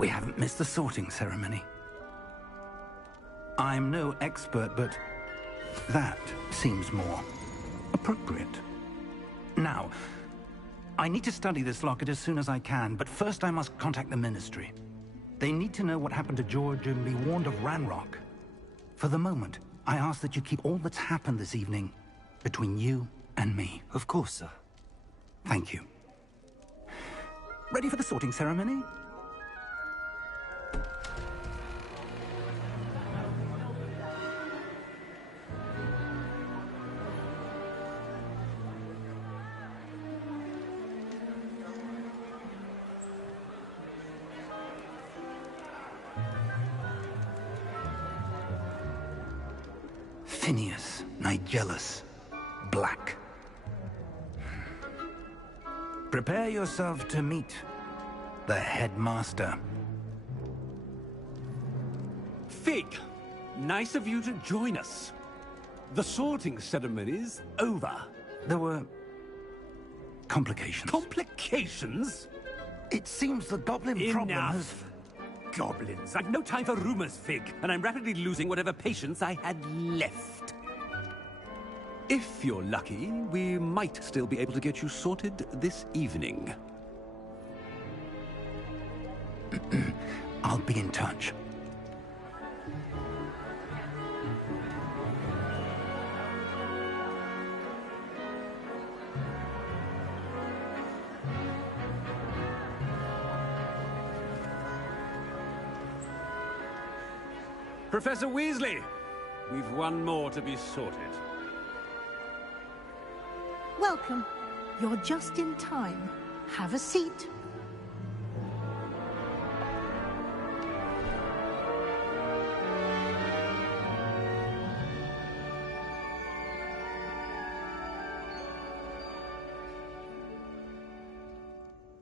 We haven't missed the sorting ceremony. I'm no expert, but that seems more appropriate. Now, I need to study this locket as soon as I can, but first I must contact the Ministry. They need to know what happened to George and be warned of Ranrock. For the moment, I ask that you keep all that's happened this evening between you and me. Of course, sir. Thank you. Ready for the sorting ceremony? Phineas, Nigellus, Black. Prepare yourself to meet the headmaster. Fig, nice of you to join us. The sorting ceremony's over. There were complications. Complications? It seems the goblin problem has... Enough! Goblins. I've no time for rumors, Fig, and I'm rapidly losing whatever patience I had left. If you're lucky, we might still be able to get you sorted this evening. I'll be in touch. Professor Weasley, we've one more to be sorted. Welcome. You're just in time. Have a seat.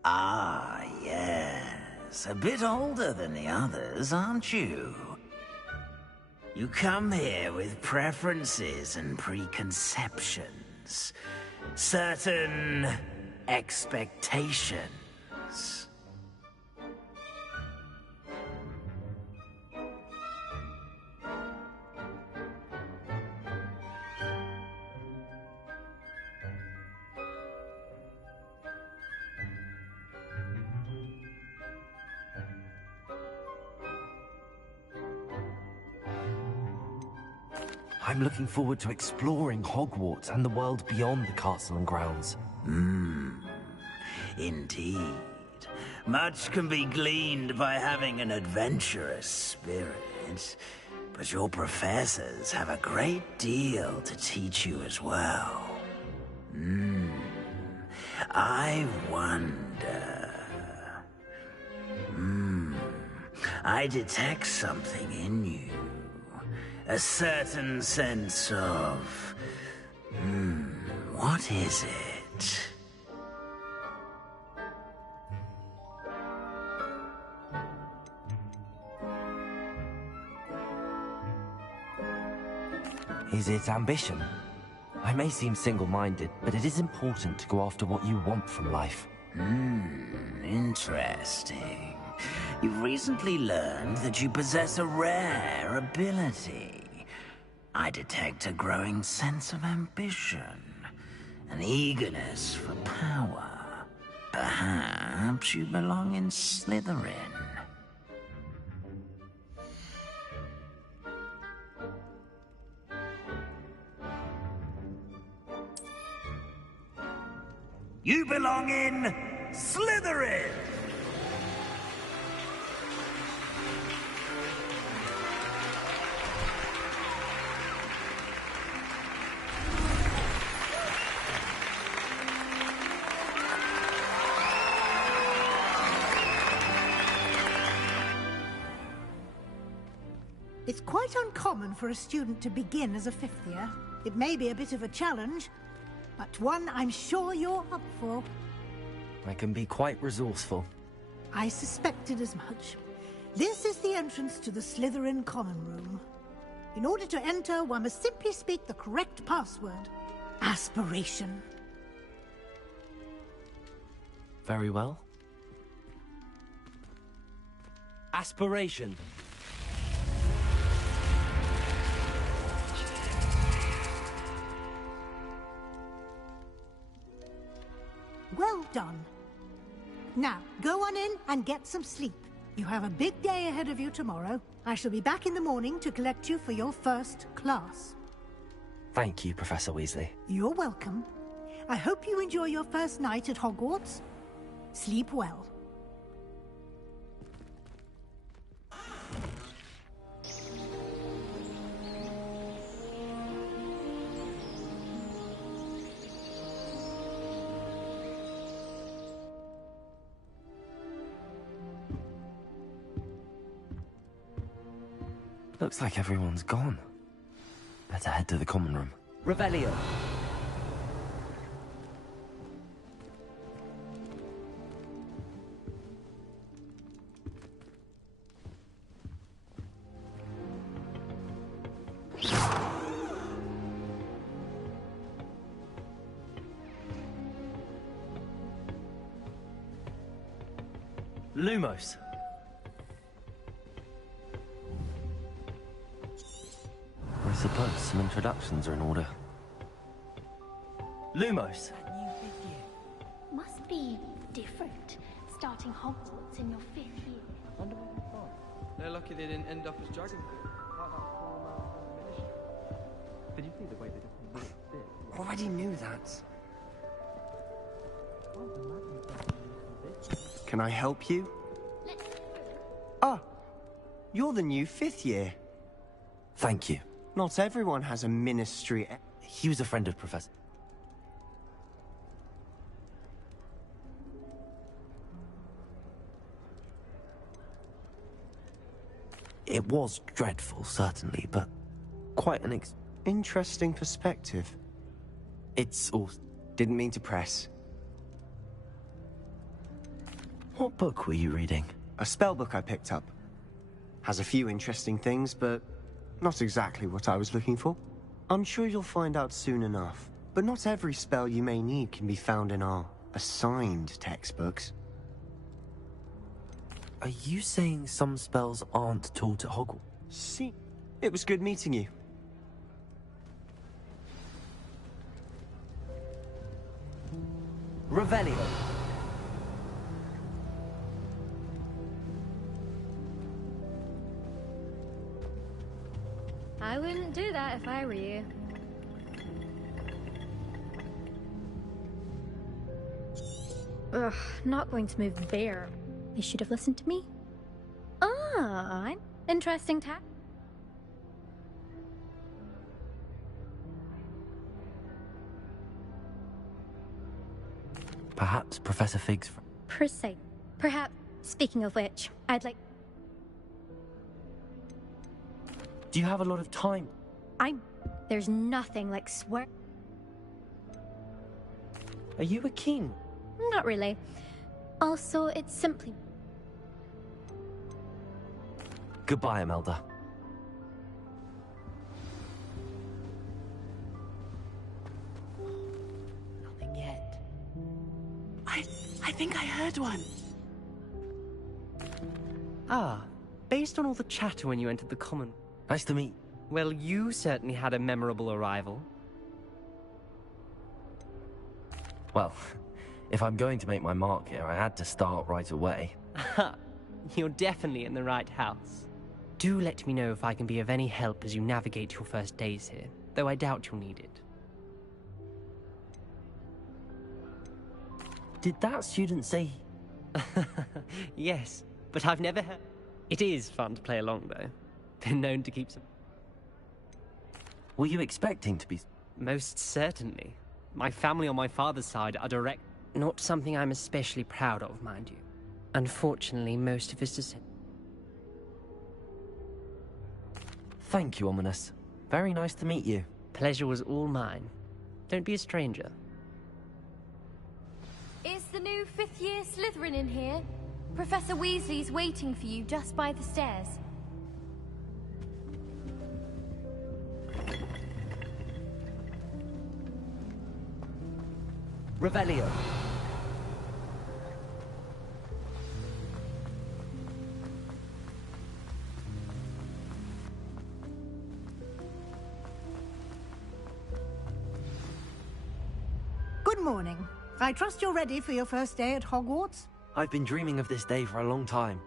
Ah, yes. A bit older than the others, aren't you? You come here with preferences and preconceptions. Certain expectations. I'm looking forward to exploring Hogwarts and the world beyond the castle and grounds. Indeed. Much can be gleaned by having an adventurous spirit, but your professors have a great deal to teach you as well. I wonder... I detect something in you. A certain sense of... what is it? Is it ambition? I may seem single-minded, but it is important to go after what you want from life. Interesting. You've recently learned that you possess a rare ability. I detect a growing sense of ambition, an eagerness for power. Perhaps you belong in Slytherin. You belong in Slytherin! It's quite uncommon for a student to begin as a fifth year. It may be a bit of a challenge, but one I'm sure you're up for. I can be quite resourceful. I suspected as much. This is the entrance to the Slytherin Common Room. In order to enter, one must simply speak the correct password. Aspiration. Very well. Aspiration. Well done. Now, go on in and get some sleep. You have a big day ahead of you tomorrow. I shall be back in the morning to collect you for your first class. Thank you, Professor Weasley. You're welcome. I hope you enjoy your first night at Hogwarts. Sleep well. Looks like everyone's gone. Better head to the common room. Revelio. Lumos. I suppose some introductions are in order. Lumos. Must be different, starting Hogwarts in your 5th year. They're lucky they didn't end up as dragon. Did you see the way they just did? Already knew that. Can I help you? Ah, you're the new 5th year. Thank you. Not everyone has a ministry. He was a friend of Professor. It was dreadful, certainly, but quite an Interesting perspective. It's all... Didn't mean to press. What book were you reading? A spell book I picked up. Has a few interesting things, but not exactly what I was looking for. I'm sure you'll find out soon enough. But not every spell you may need can be found in our assigned textbooks. Are you saying some spells aren't taught at Hogwarts? See, it was good meeting you. Revelio. I wouldn't do that if I were you. Ugh, not going to move there. They should have listened to me. Ah, interesting tack. Perhaps Professor Fig's... Precise. Perhaps, speaking of which, I'd like... Do you have a lot of time? There's nothing like swear... Are you a king? Not really. Also, it's simply... Goodbye, Imelda. Nothing yet. I think I heard one. Ah, based on all the chatter when you entered the common... Nice to meet... Well, you certainly had a memorable arrival. Well, if I'm going to make my mark here, I had to start right away. Ha! You're definitely in the right house. Do let me know if I can be of any help as you navigate your first days here, though I doubt you'll need it. Did that student say... Yes, but I've never heard... It is fun to play along, though. Been known to keep some... Were you expecting to be... Most certainly. My family on my father's side are direct... Not something I'm especially proud of, mind you. Unfortunately, most of his descent... Thank you, Ominous. Very nice to meet you. Pleasure was all mine. Don't be a stranger. Is the new 5th year Slytherin in here? Professor Weasley's waiting for you just by the stairs. Good morning. I trust you're ready for your first day at Hogwarts? I've been dreaming of this day for a long time.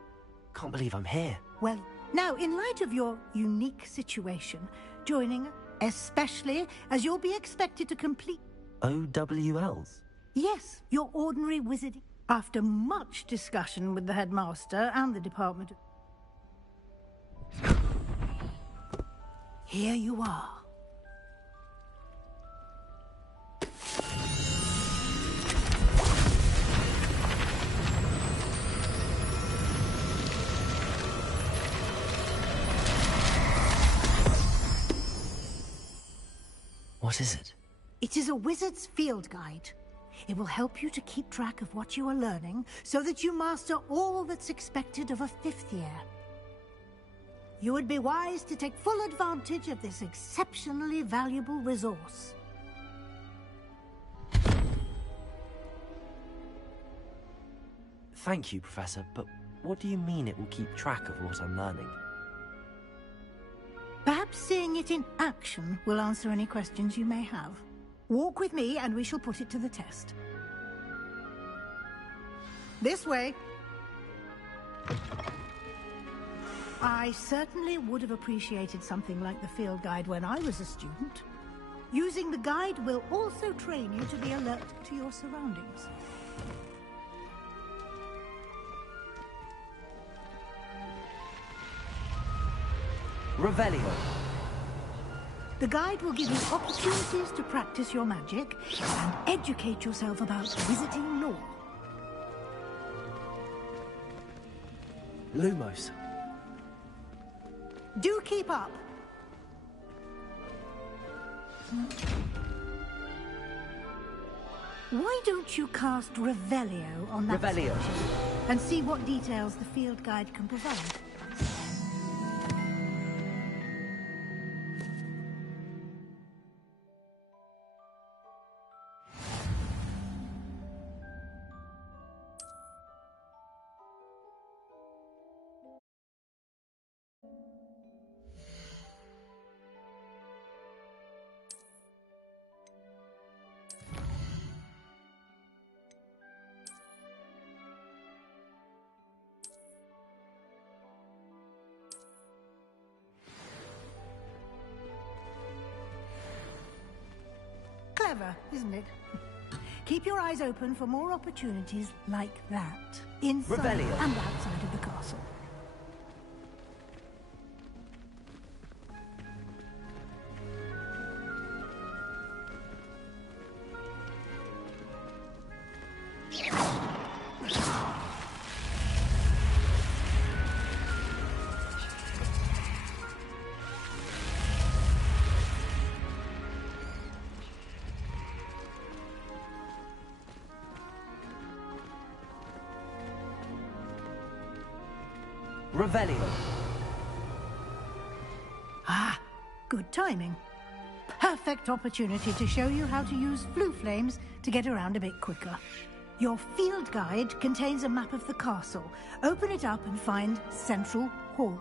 Can't believe I'm here. Well, now, in light of your unique situation, joining, especially as you'll be expected to complete... OWLs? Yes, your ordinary wizarding. After much discussion with the headmaster and the department... Here you are. What is it? It is a wizard's field guide. It will help you to keep track of what you are learning so that you master all that's expected of a 5th year. You would be wise to take full advantage of this exceptionally valuable resource. Thank you, Professor, but what do you mean it will keep track of what I'm learning? Perhaps seeing it in action will answer any questions you may have. Walk with me and we shall put it to the test. This way. I certainly would have appreciated something like the field guide when I was a student. Using the guide will also train you to be alert to your surroundings. Revelio. The guide will give you opportunities to practice your magic and educate yourself about wizarding lore. Lumos. Do keep up. Why don't you cast Revelio on that Revelio. section and see what details the field guide can provide? Clever, isn't it? Keep your eyes open for more opportunities like that, inside Revelio. and outside of the castle. Revelio. Ah, good timing. Perfect opportunity to show you how to use blue flames to get around a bit quicker. Your field guide contains a map of the castle. Open it up and find Central Hall.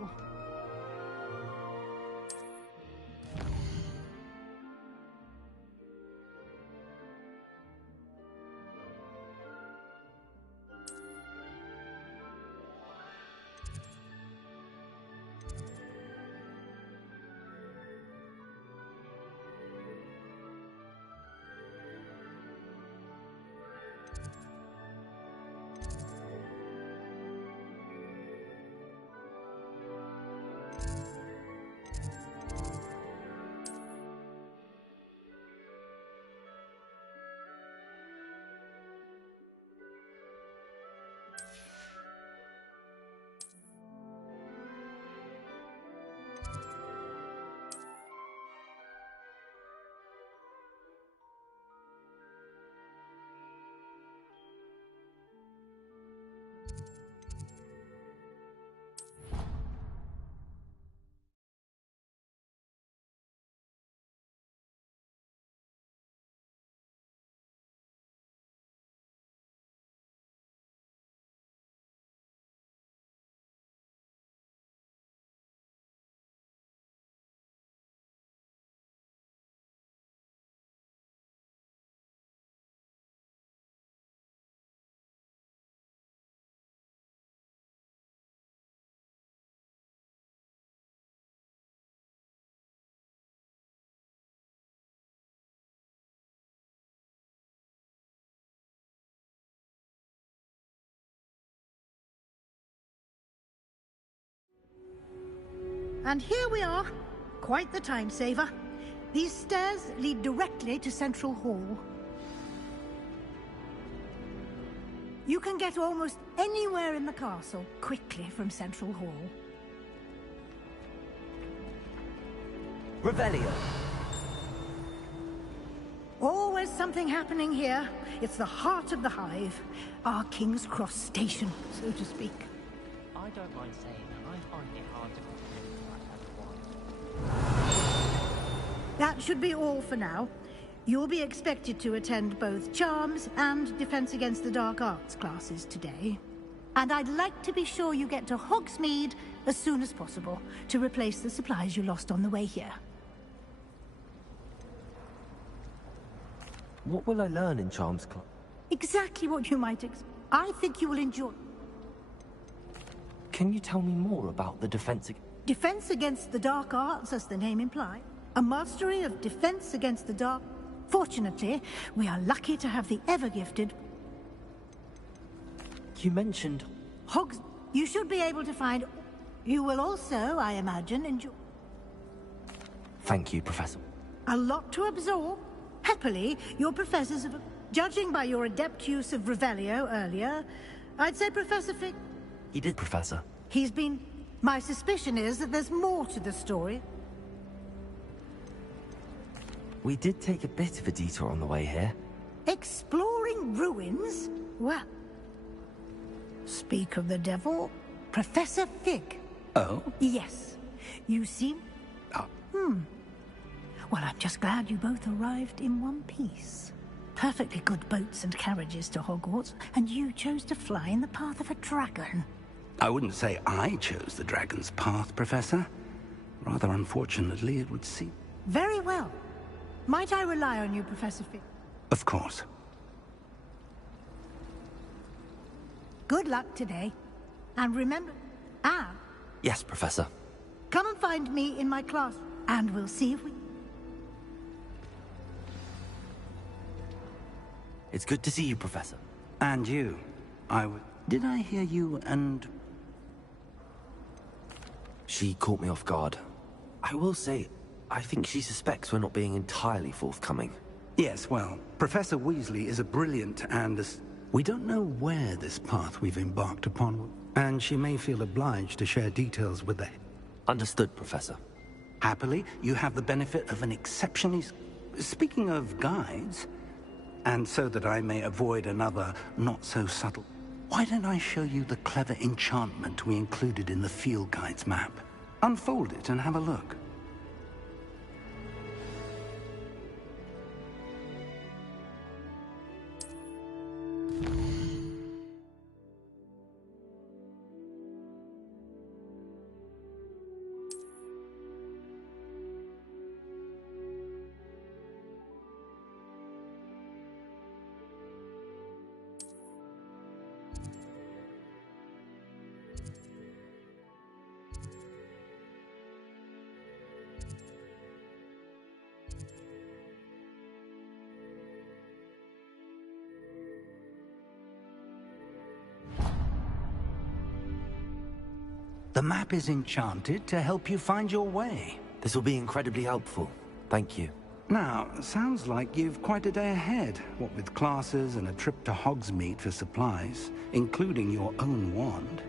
And here we are. Quite the time saver. These stairs lead directly to Central Hall. You can get almost anywhere in the castle quickly from Central Hall. Revelio. Always something happening here. It's the heart of the Hive. Our King's Cross station, so to speak. I don't mind saying that I find it hard to comprehend. That should be all for now. You'll be expected to attend both Charms and Defense Against the Dark Arts classes today. And I'd like to be sure you get to Hogsmeade as soon as possible to replace the supplies you lost on the way here. What will I learn in Charms class? Exactly what you might expect. I think you will enjoy... Can you tell me more about the defense... Defense Against the Dark Arts, as the name implies. A mastery of defense against the dark... Fortunately, we are lucky to have the ever-gifted... You mentioned... Hogs... You should be able to find... You will also, I imagine, enjoy... Thank you, Professor. A lot to absorb. Happily, your professors have... Judging by your adept use of Revelio earlier, I'd say Professor Fig... He did, Professor. He's been... My suspicion is that there's more to the story. We did take a bit of a detour on the way here. Exploring ruins? Well... Speak of the devil, Professor Fig. Oh? Yes. You seem... Well, I'm just glad you both arrived in one piece. Perfectly good boats and carriages to Hogwarts, and you chose to fly in the path of a dragon. I wouldn't say I chose the dragon's path, Professor. Rather unfortunately, it would seem. Very well. Might I rely on you, Professor Fig? Of course. Good luck today. And remember... Yes, Professor. Come and find me in my class, and we'll see if we... It's good to see you, Professor. And you. Did I hear you and... She caught me off guard. I will say, I think she suspects we're not being entirely forthcoming. Yes, well, Professor Weasley is a brilliant and... We don't know where this path we've embarked upon, and she may feel obliged to share details with the... Understood, Professor. Happily, you have the benefit of an exceptionally... Speaking of guides, and so that I may avoid another not-so-subtle... Why don't I show you the clever enchantment we included in the field guide's map? Unfold it and have a look. The map is enchanted to help you find your way. This will be incredibly helpful. Thank you. Now, sounds like you've quite a day ahead, what with classes and a trip to Hogsmeade for supplies, including your own wand.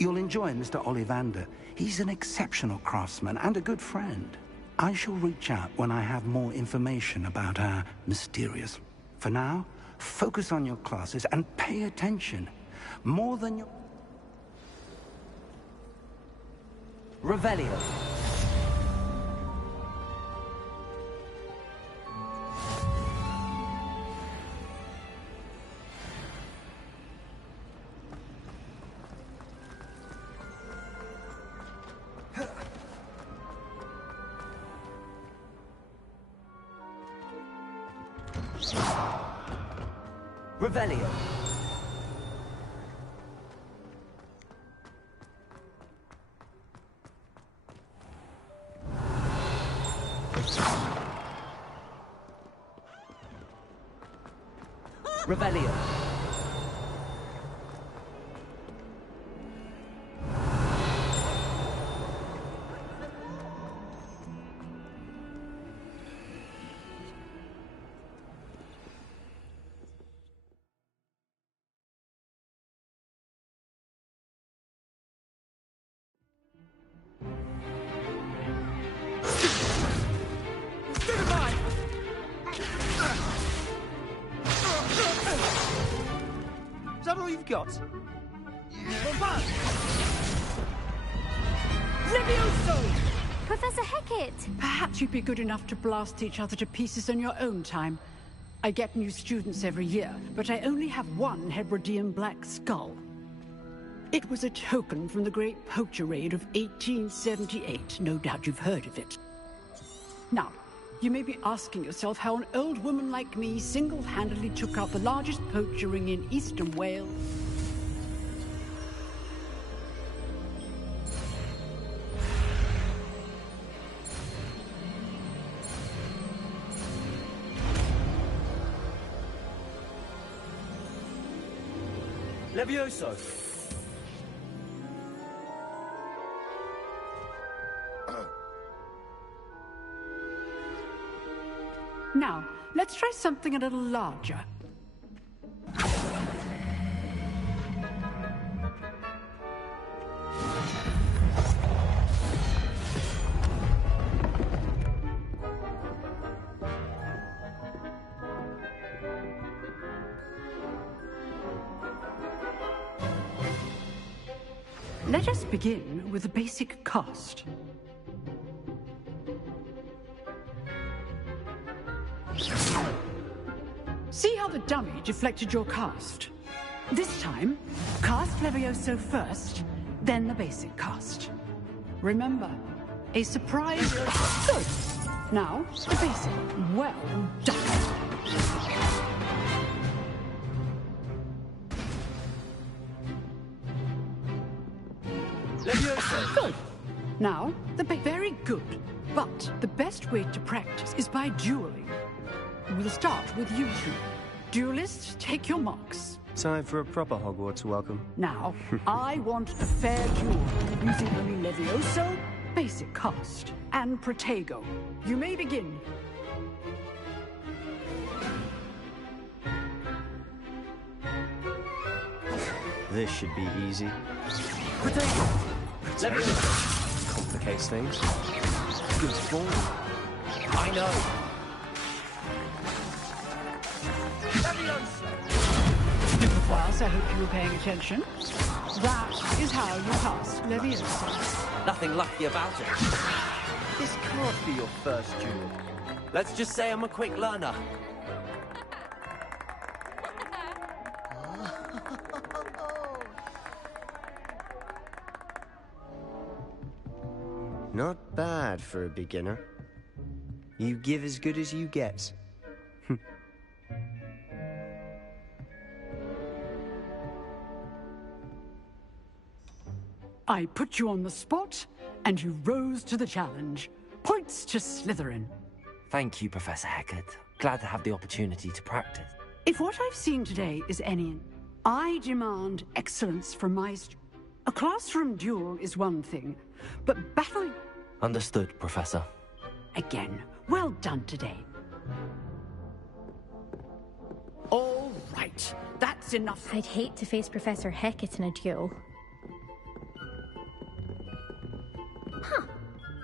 You'll enjoy Mr. Ollivander. He's an exceptional craftsman and a good friend. I shall reach out when I have more information about our mysterious... For now, focus on your classes and pay attention. More than your... Revelio. Revelio. Revelio. all you've got? Levioso! Professor Hecat! Perhaps you'd be good enough to blast each other to pieces in your own time. I get new students every year, but I only have one Hebridean black skull. It was a token from the Great Poacher Raid of 1878. No doubt you've heard of it. Now, you may be asking yourself how an old woman like me single-handedly took out the largest poacher ring in eastern Wales. Levioso! Now, let's try something a little larger. Let us begin with the basic cast. See how the dummy deflected your cast? This time, cast Levioso first, then the basic cast. Remember, a surprise... Good! Now, the basic. Well done! Good. Now, very good. But the best way to practice is by dueling. We'll start with you two. Duelists, take your marks. Time for a proper Hogwarts welcome. Now, I want a fair duel, using only Levioso, basic cast, and Protego. You may begin. This should be easy. Protego! Complicates things. Good form. I know. Class, I hope you were paying attention. That is how you cast Levioso. Nothing lucky about it. This can't be your first duel. Let's just say I'm a quick learner. Not bad for a beginner. You give as good as you get. I put you on the spot, and you rose to the challenge. Points to Slytherin. Thank you, Professor Hecat. Glad to have the opportunity to practice. If what I've seen today is any, I demand excellence from my A classroom duel is one thing, but battling... Understood, Professor. Again, well done today. All right, that's enough. I'd hate to face Professor Hecat in a duel. Huh.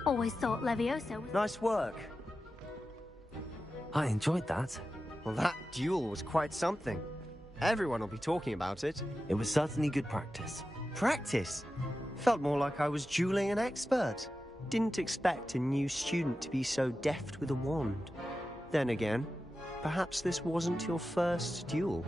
Always thought Levioso was... Nice work. I enjoyed that. Well, that duel was quite something. Everyone will be talking about it. It was certainly good practice. Practice? Felt more like I was dueling an expert. Didn't expect a new student to be so deft with a wand. Then again, perhaps this wasn't your first duel.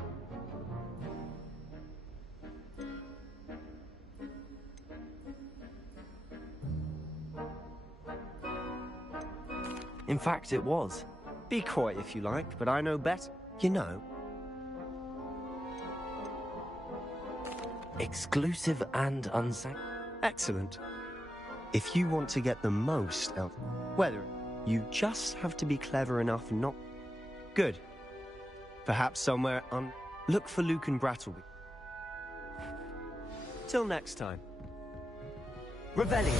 In fact, it was. Be quiet if you like, but I know better. You know. Exclusive and unsanctioned. Excellent. If you want to get the most out, whether you just have to be clever enough and not... Good. Perhaps somewhere on... Look for Luke and Brattleby. Till next time. Revelio.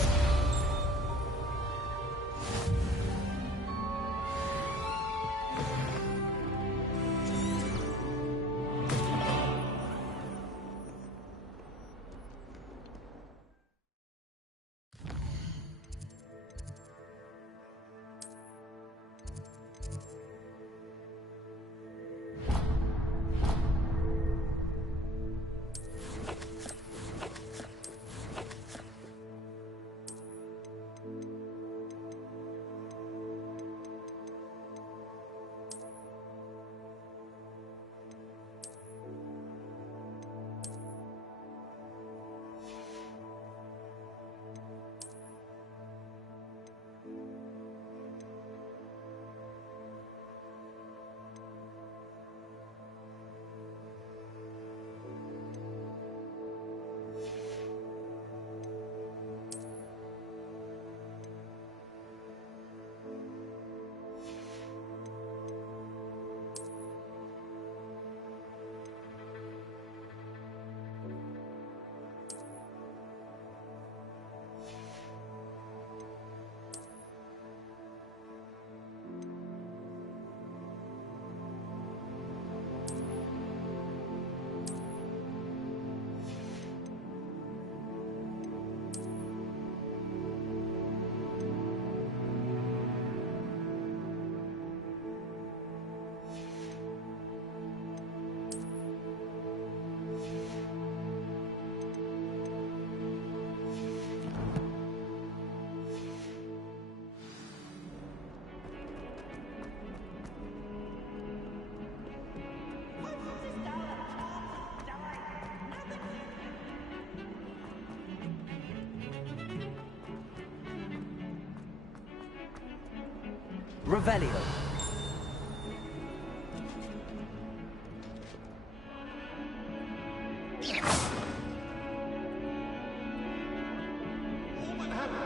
Revelio.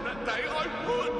That day I would!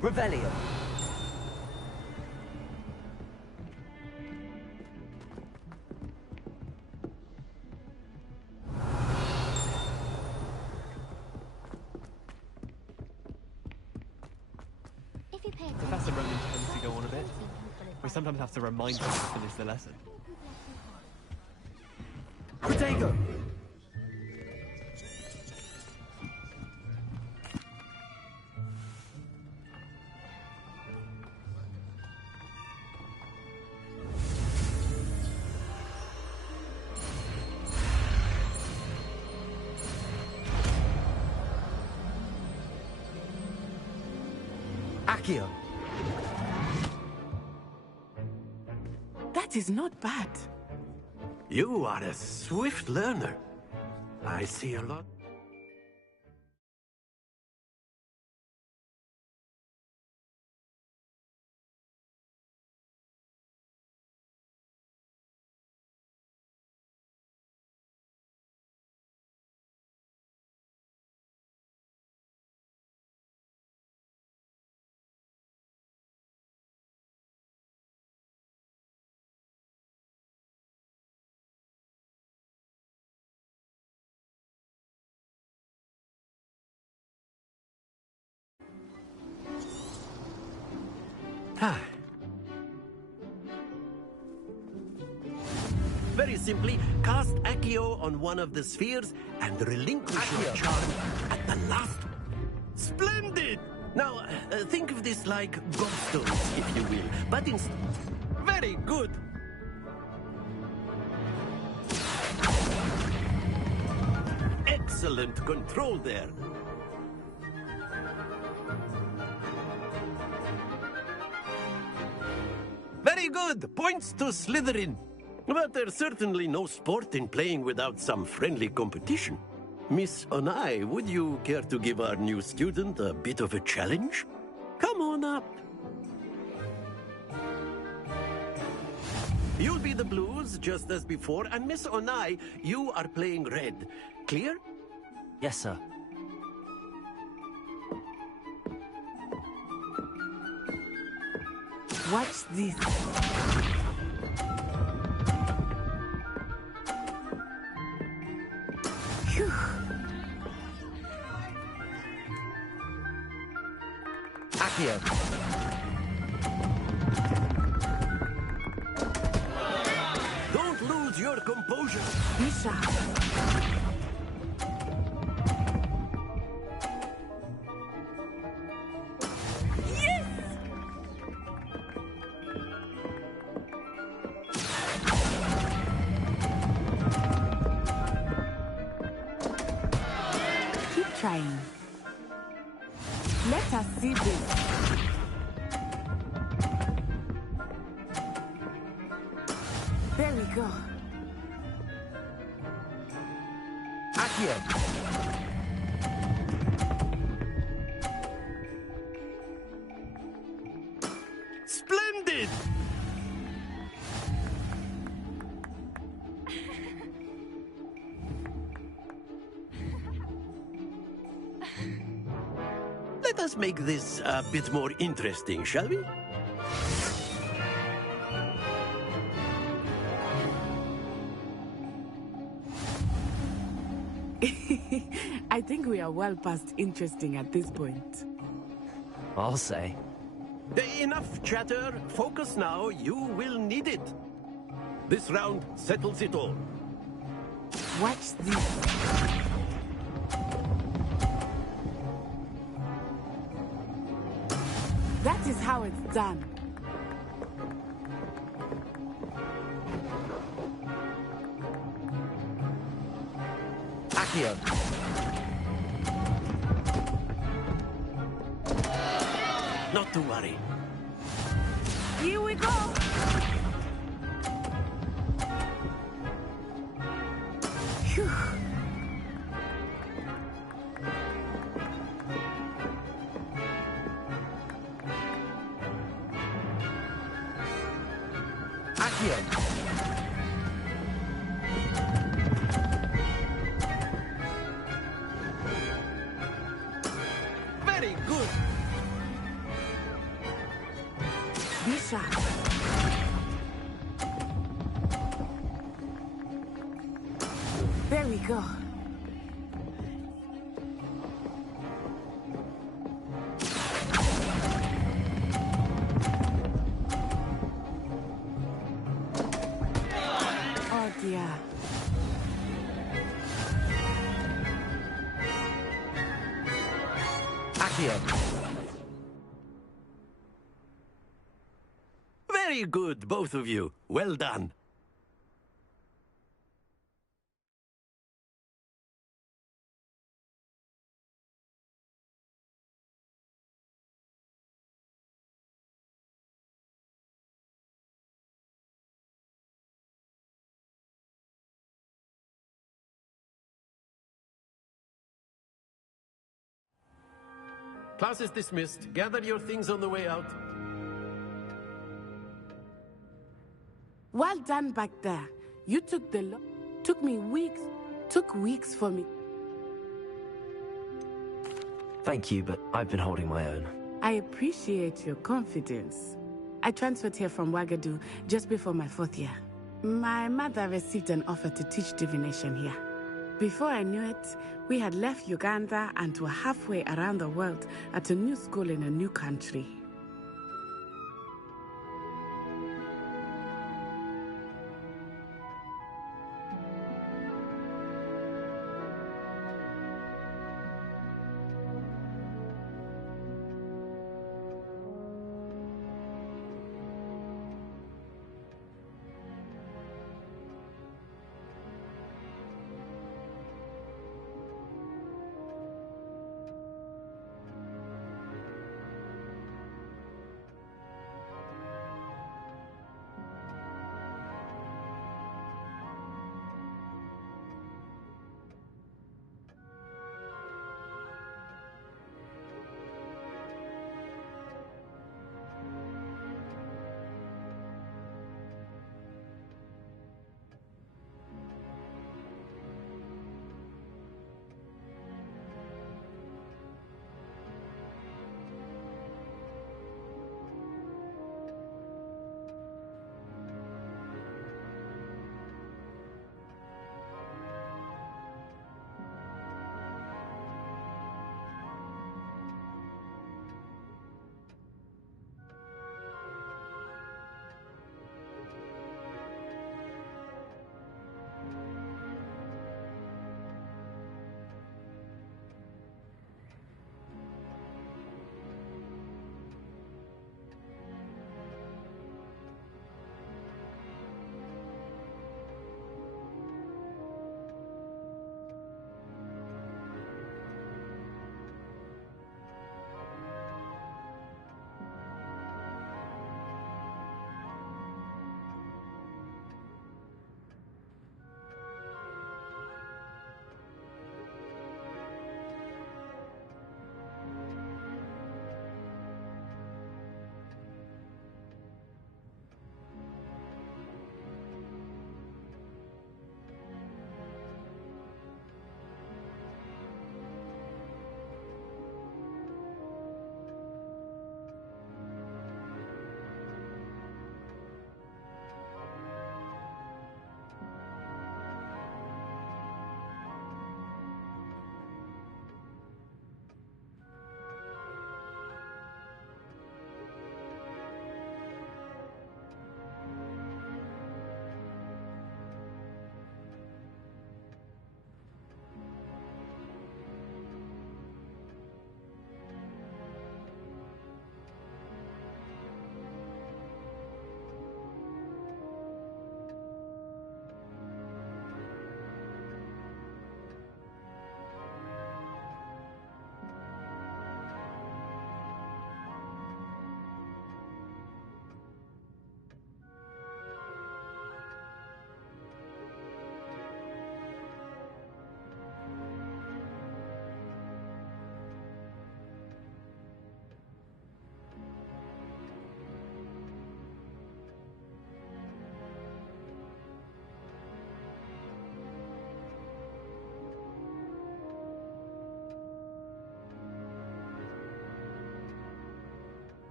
Revelio. If you pay Professor Ronan tends to go on a bit. We sometimes have to remind him to finish the lesson. Protego. Accio. That is not bad. You are a swift learner. I see a lot. Very simply, cast Accio on one of the spheres and relinquish your charm at the last. Splendid! Now, think of this like gobstones, if you will, but instead... Very good! Excellent control there. Very good! Points to Slytherin. But there's certainly no sport in playing without some friendly competition. Miss Onai, would you care to give our new student a bit of a challenge? Come on up. You'll be the blues, just as before, and Miss Onai, you are playing red. Clear? Yes, sir. Watch this. Phew. Accio. Don't lose your composure. Misha. Trying. Let us see this. There we go. Accio. let us make this a bit more interesting, shall we? I think we are well past interesting at this point. I'll say. Enough chatter. Focus now. You will need it. This round settles it all. Watch this. That is how it's done. Accio. Not to worry. Here we go. Phew. Accio. Very good. Be sharp. There we go. Oh dear. Accio. Very good, both of you. Well done. Class is dismissed. Gather your things on the way out. Well done back there. You took the took weeks for me. Thank you, but I've been holding my own. I appreciate your confidence. I transferred here from Wagadu just before my 4th year. My mother received an offer to teach divination here. Before I knew it, we had left Uganda and were halfway around the world at a new school in a new country.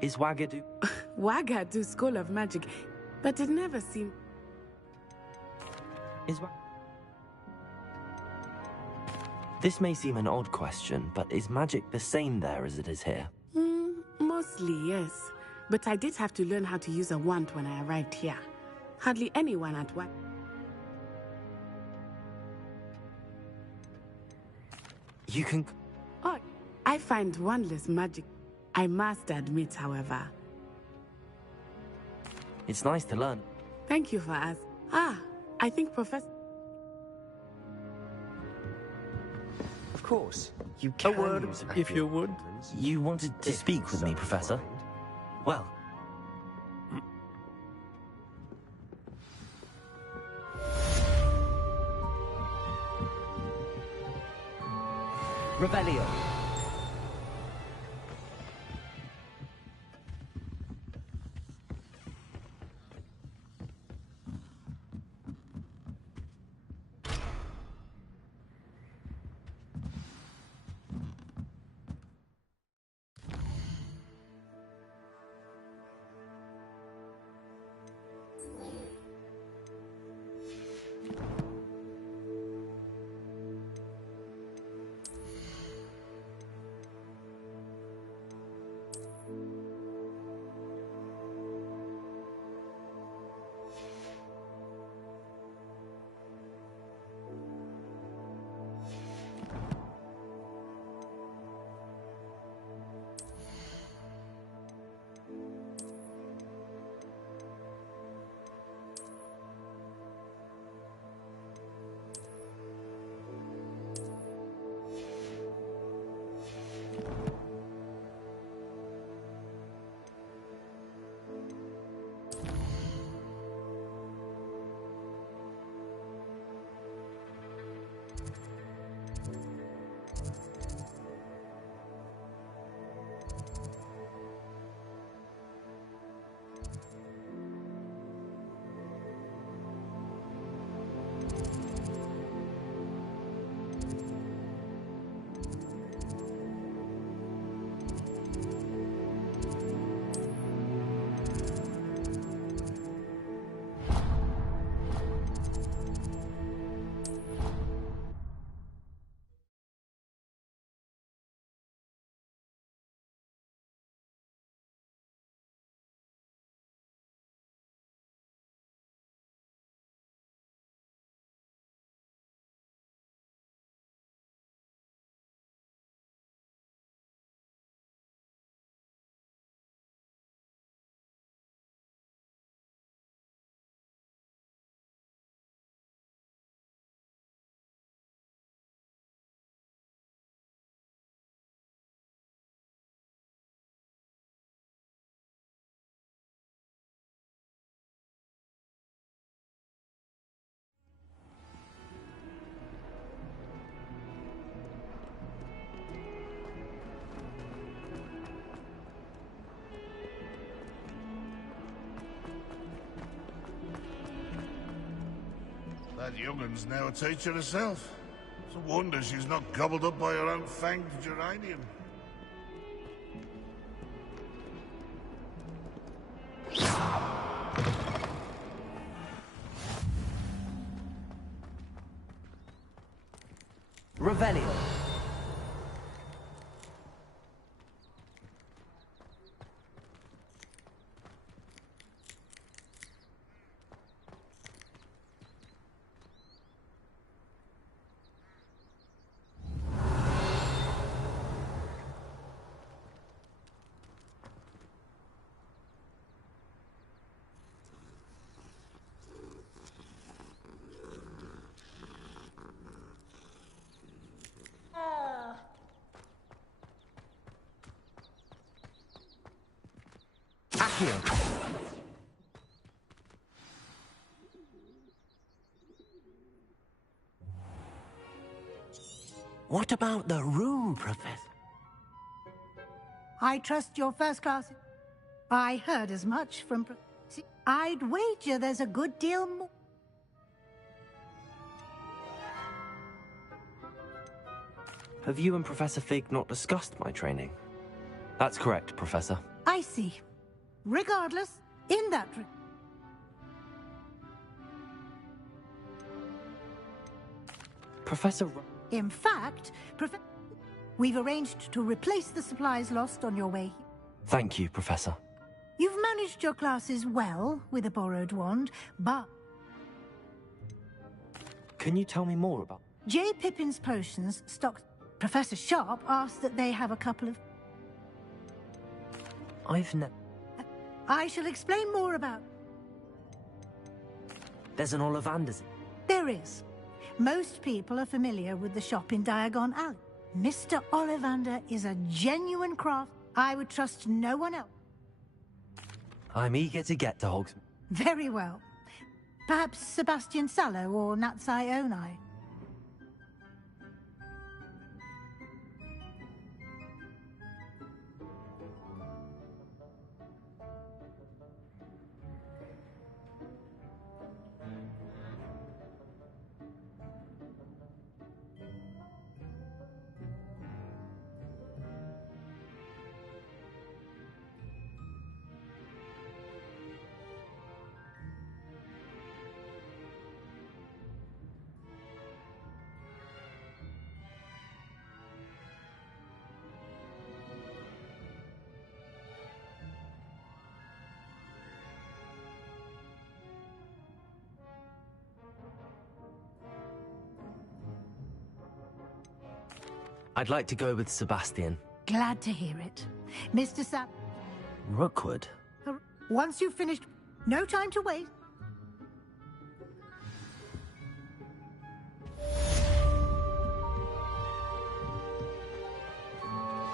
Is Wagadu... Wagadu School of Magic, but it never seemed... This may seem an odd question, but is magic the same there as it is here? Mostly, yes. But I did have to learn how to use a wand when I arrived here. Hardly anyone at work. You can... Oh, I find wandless magic. I must admit, however. It's nice to learn. Thank you for asking. I think Professor... Of course, you can. A word, if you would. You wanted to speak with me, Professor? Well... Revelio. That young'un's now a teacher herself. It's a wonder she's not gobbled up by her own fanged geranium. Revelio. What about the room, Professor? I trust your first class. I heard as much from... I'd wager there's a good deal more. Have you and Professor Fig not discussed my training? That's correct, Professor. I see. Regardless, in that... Professor... In fact, we've arranged to replace the supplies lost on your way. Thank you, Professor. You've managed your classes well with a borrowed wand, but... Can you tell me more about... J. Pippin's potions stocked... Professor Sharp asked that they have a couple of... I've never... I shall explain more about... There's an Ollivander's... There is. Most people are familiar with the shop in Diagon Alley. Mr. Ollivander is a genuine craft. I would trust no one else. I'm eager to get to Hogsmeade. Very well. Perhaps Sebastian Sallow or Natsai Onai. I'd like to go with Sebastian. Glad to hear it. Mr. Rookwood? Once you've finished, no time to wait.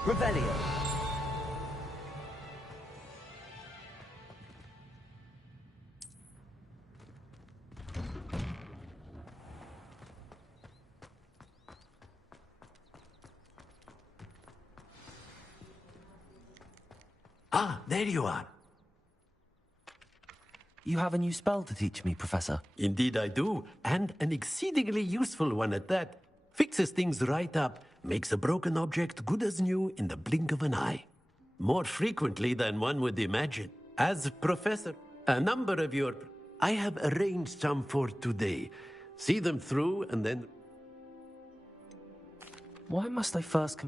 Revelio. Ah, there you are. You have a new spell to teach me, Professor. Indeed I do, and an exceedingly useful one at that. Fixes things right up, makes a broken object good as new in the blink of an eye. More frequently than one would imagine. As Professor, a number of your... I have arranged some for today. See them through and then... Why must I first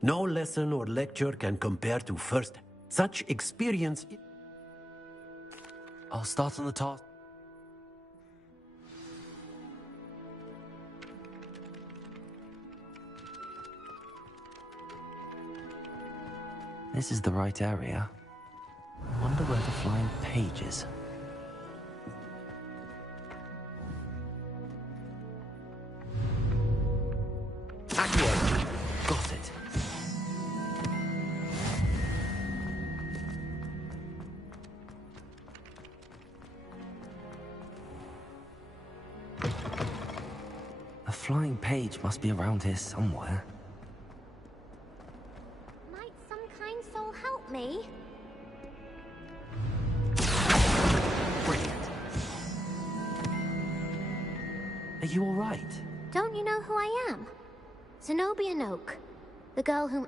No lesson or lecture can compare to first. Such experience... I'll start on the task. This is the right area. Wonder where the flying page is. Accio! Got it. The flying page must be around here somewhere. Might some kind soul help me? Brilliant. Are you all right? Don't you know who I am? Zenobia Noak, the girl whom...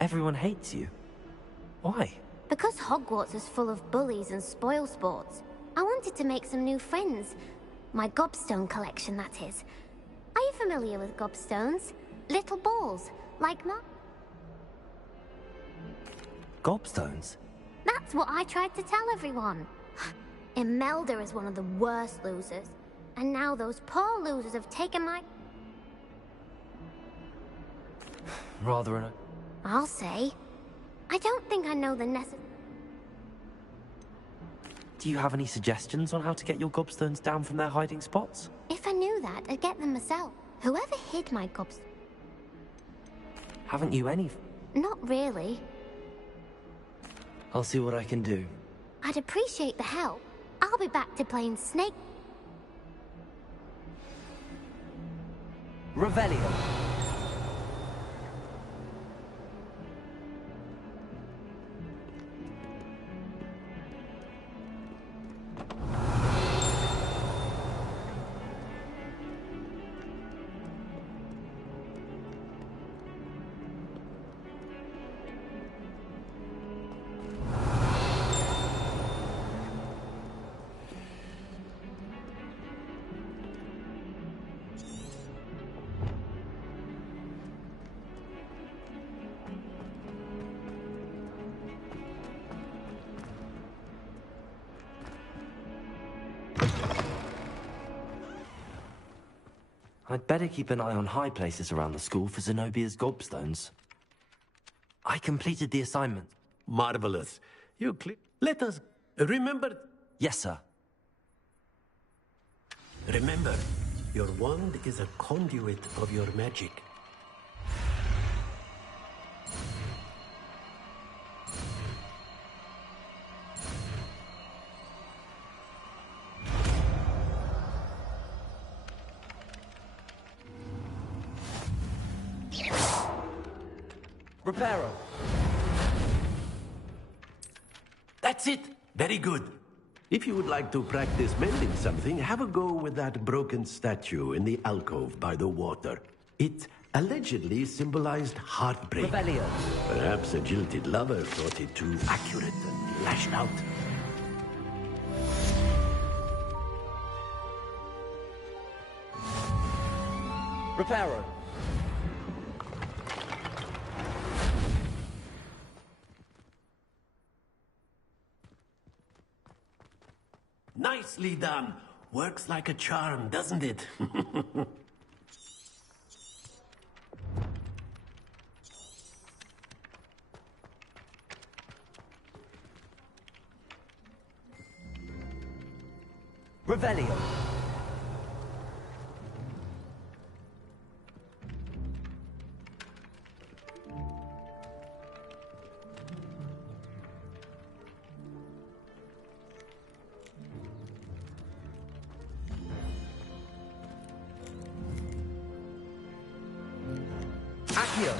Everyone hates you. Why? Because Hogwarts is full of bullies and spoilsports, I wanted to make some new friends. My gobstone collection, that is. Are you familiar with gobstones? Little balls, like that. Gobstones? That's what I tried to tell everyone. Imelda is one of the worst losers. And now those poor losers have taken my... Rather an... I'll say. I don't think I know the necessary... Do you have any suggestions on how to get your gobstones down from their hiding spots? If I knew that, I'd get them myself. Whoever hid my gobstones... Haven't you any? Not really. I'll see what I can do. I'd appreciate the help. I'll be back to playing Snake... Revelio. I'd better keep an eye on high places around the school for Zenobia's gobstones. I completed the assignment. Marvelous. Let us... Remember... Yes, sir. Remember, your wand is a conduit of your magic. Reparo. That's it. Very good. If you would like to practice mending something, have a go with that broken statue in the alcove by the water. It allegedly symbolized heartbreak. Rebellion. Perhaps a jilted lover thought it too accurate and lashed out. Reparo. Nicely done. Works like a charm, doesn't it? Revelio. Accio.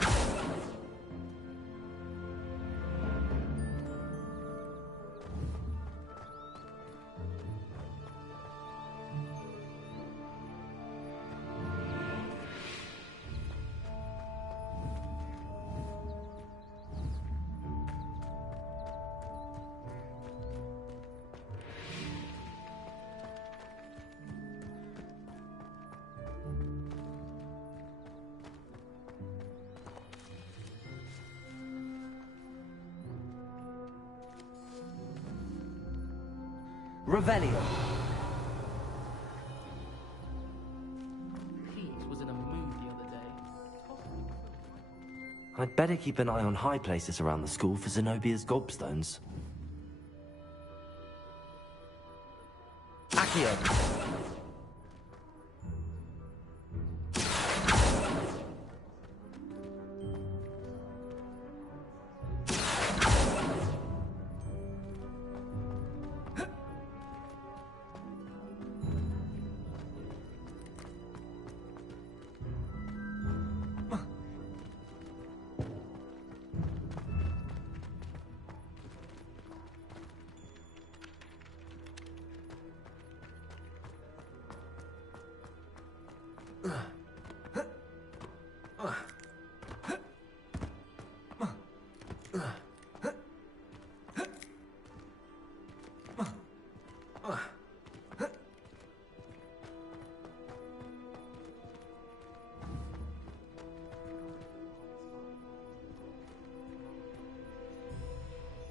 Revelio. Pete was in a mood the other day. I'd better keep an eye on high places around the school for Zenobia's gobstones. Accio.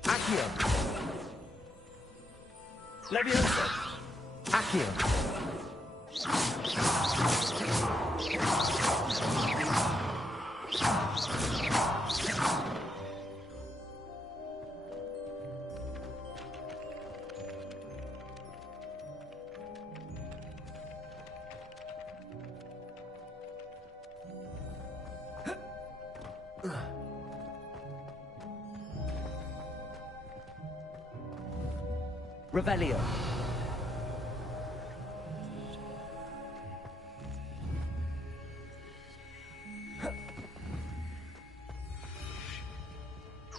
Accio. Levioso. Accio. Revelio.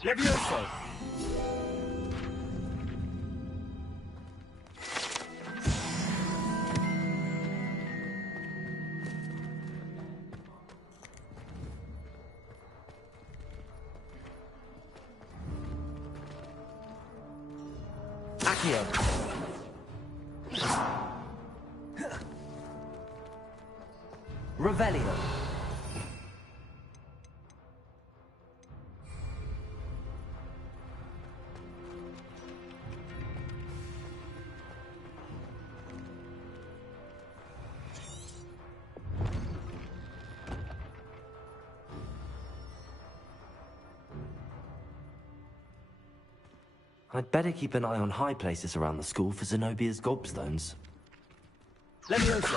Levioso. Accio. Revelio. I'd better keep an eye on high places around the school for Zenobia's gobstones. Levioso!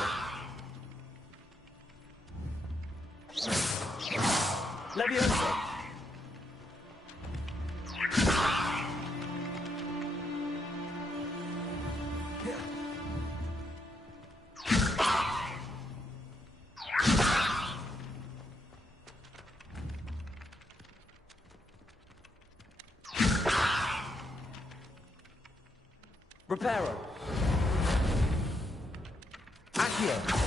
Levioso! Reparo! Accio!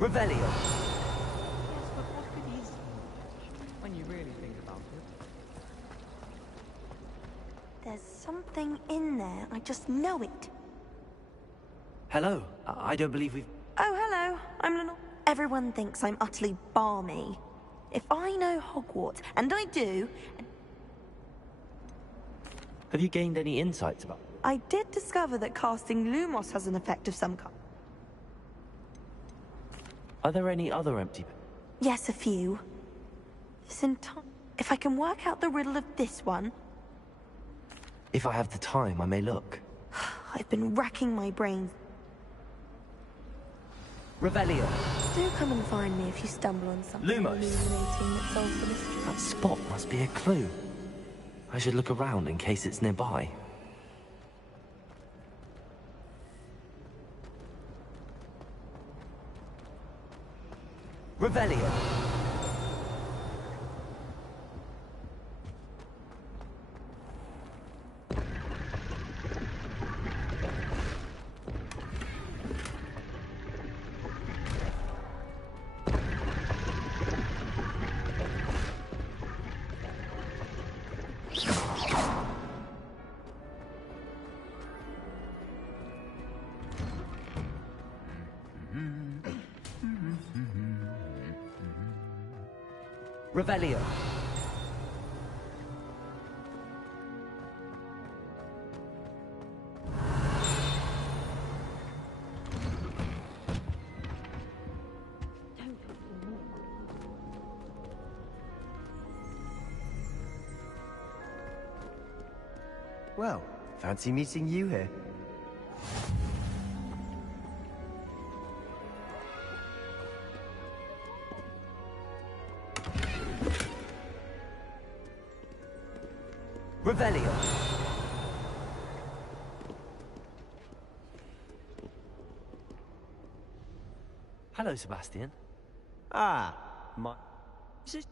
Revelio! Yes, but what could he when you really think about it? There's something in there. I just know it. Hello. I don't believe we've... Oh, hello. I'm Lenore. Everyone thinks I'm utterly balmy. If I know Hogwarts, and I do, Have you gained any insights about... I did discover that casting Lumos has an effect of some kind. Are there any other empty... Yes, a few. If I can work out the riddle of this one... If I have the time, I may look. I've been racking my brains. Revelio! Do come and find me if you stumble on something Lumos. illuminating that solves the mystery. That spot must be a clue. I should look around in case it's nearby. Revelio! Revelio. Well, fancy meeting you here. Revelio. Hello, Sebastian. Ah, my... Is it...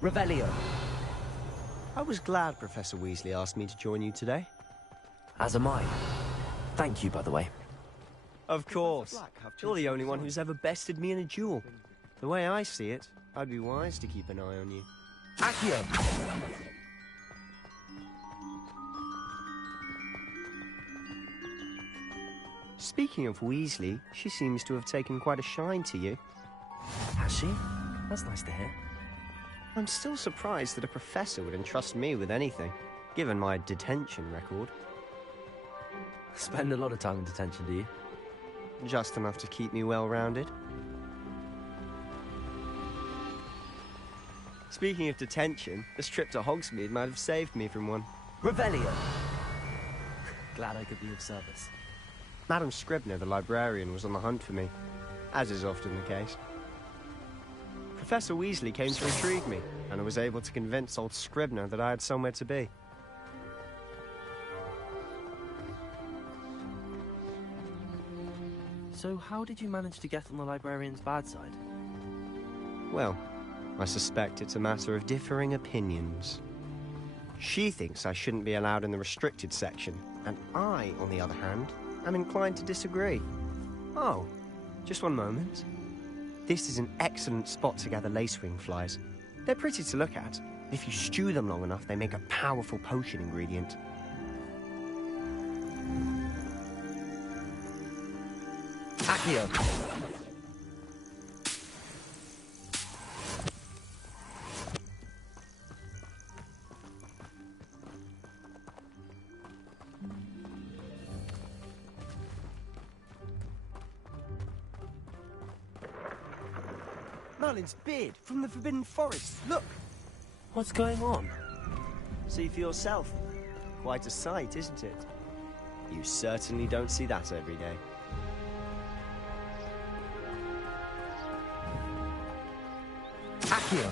Revelio. I was glad Professor Weasley asked me to join you today. As am I. Thank you, by the way. Of course. You're the only one who's ever bested me in a duel. The way I see it, I'd be wise to keep an eye on you. Accio! Speaking of Weasley, she seems to have taken quite a shine to you. Has she? That's nice to hear. I'm still surprised that a professor would entrust me with anything, given my detention record. Spend a lot of time in detention, do you? Just enough to keep me well-rounded. Speaking of detention, this trip to Hogsmeade might have saved me from one. Revelio! Glad I could be of service. Madam Scribner, the librarian, was on the hunt for me, as is often the case. Professor Weasley came to retrieve me, and I was able to convince old Scribner that I had somewhere to be. So how did you manage to get on the librarian's bad side? Well, I suspect it's a matter of differing opinions. She thinks I shouldn't be allowed in the restricted section, and I, on the other hand, am inclined to disagree. Oh, just one moment. This is an excellent spot to gather lacewing flies. They're pretty to look at. If you stew them long enough, they make a powerful potion ingredient. Accio! Merlin's beard from the Forbidden Forest. Look! What's going on? See for yourself. Quite a sight, isn't it? You certainly don't see that every day. Accio!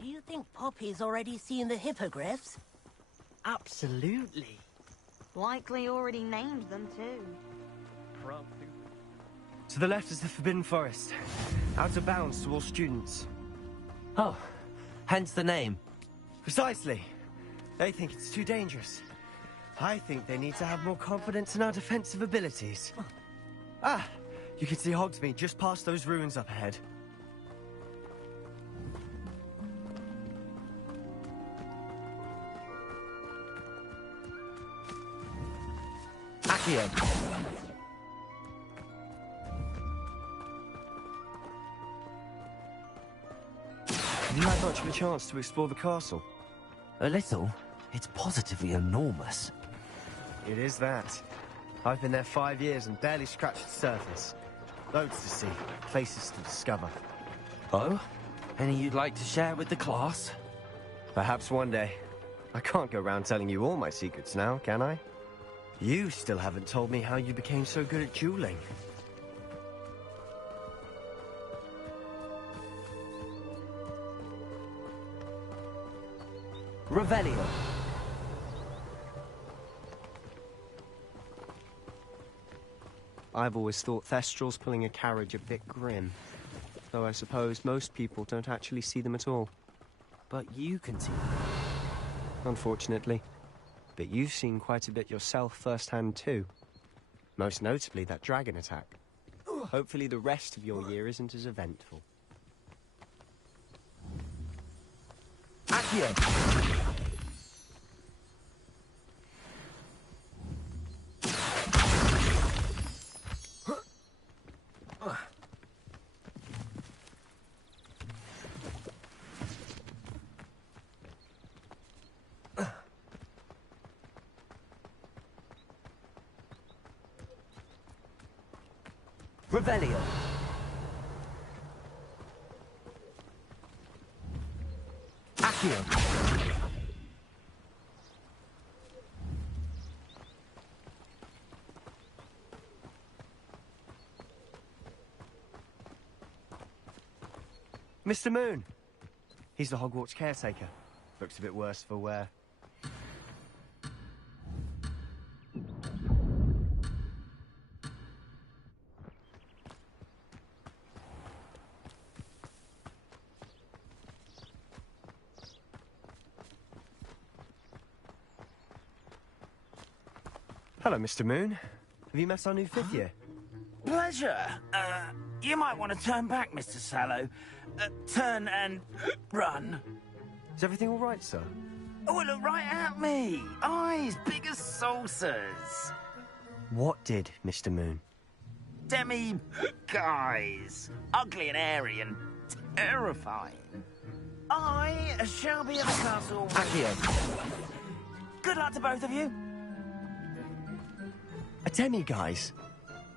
Do you think Poppy's already seen the hippogriffs? Absolutely. Likely already named them too. To the left is the Forbidden Forest. Out of bounds to all students. Oh, hence the name. Precisely. They think it's too dangerous. I think they need to have more confidence in our defensive abilities. Ah, you can see Hogsmeade just past those ruins up ahead. Accio! Have you had much of a chance to explore the castle? A little. It's positively enormous. It is that. I've been there 5 years and barely scratched the surface. Loads to see, places to discover. Oh? Any you'd like to share with the class? Perhaps one day. I can't go around telling you all my secrets now, can I? You still haven't told me how you became so good at dueling. Revelio. I've always thought Thestrals pulling a carriage a bit grim. Though I suppose most people don't actually see them at all. But you can see them. Unfortunately. But you've seen quite a bit yourself firsthand too. Most notably that dragon attack. Hopefully the rest of your year isn't as eventful. Accio! Revelio. Accio. Mr. Moon! He's the Hogwarts caretaker. Looks a bit worse for wear. Hello, Mr. Moon. Have you met our new fifth year? Pleasure. You might want to turn back, Mr. Sallow. Turn and run. Is everything all right, sir? Oh, look right at me. Eyes big as saucers. What did, Mr. Moon? Guys. Ugly and hairy and terrifying. I shall be at the castle. Accio. Good luck to both of you. A demi-guise?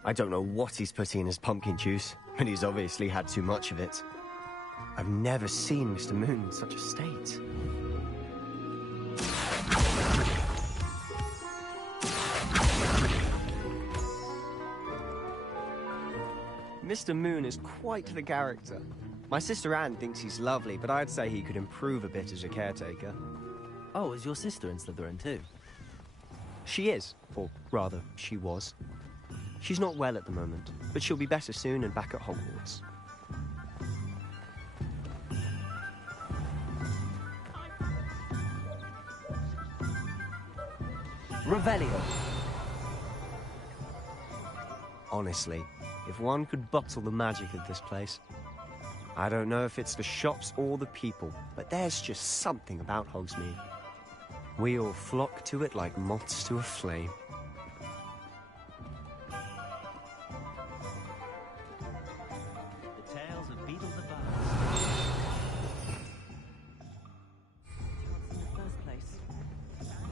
I don't know what he's putting in his pumpkin juice, but he's obviously had too much of it. I've never seen Mr. Moon in such a state. Mr. Moon is quite the character. My sister Anne thinks he's lovely, but I'd say he could improve a bit as a caretaker. Oh, is your sister in Slytherin too? She is, or rather, she was. She's not well at the moment, but she'll be better soon and back at Hogwarts. Revelio. Honestly, if one could bottle the magic of this place. I don't know if it's the shops or the people, but there's just something about Hogsmeade. We all flock to it like moths to a flame. The tales of Beetle the Bard. In the first place,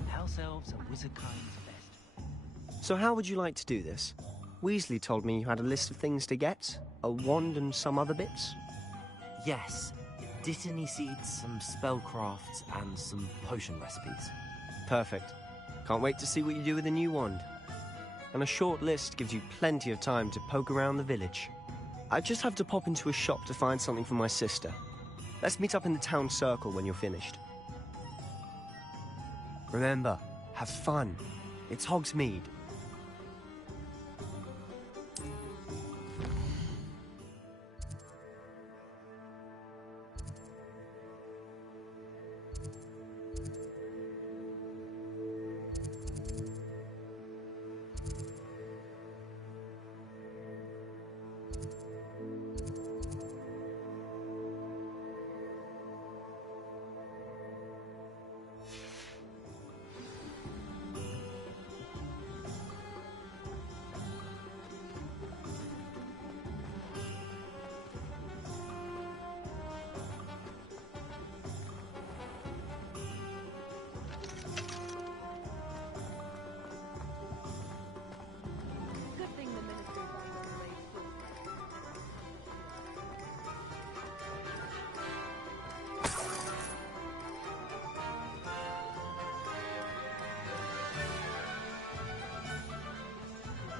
house elves and wizard kinds best. So how would you like to do this? Weasley told me you had a list of things to get, a wand and some other bits. Yes, Dittany seeds, some spellcrafts, and some potion recipes. Perfect. Can't wait to see what you do with the new wand. And a short list gives you plenty of time to poke around the village. I just have to pop into a shop to find something for my sister. Let's meet up in the town circle when you're finished. Remember, have fun. It's Hogsmeade.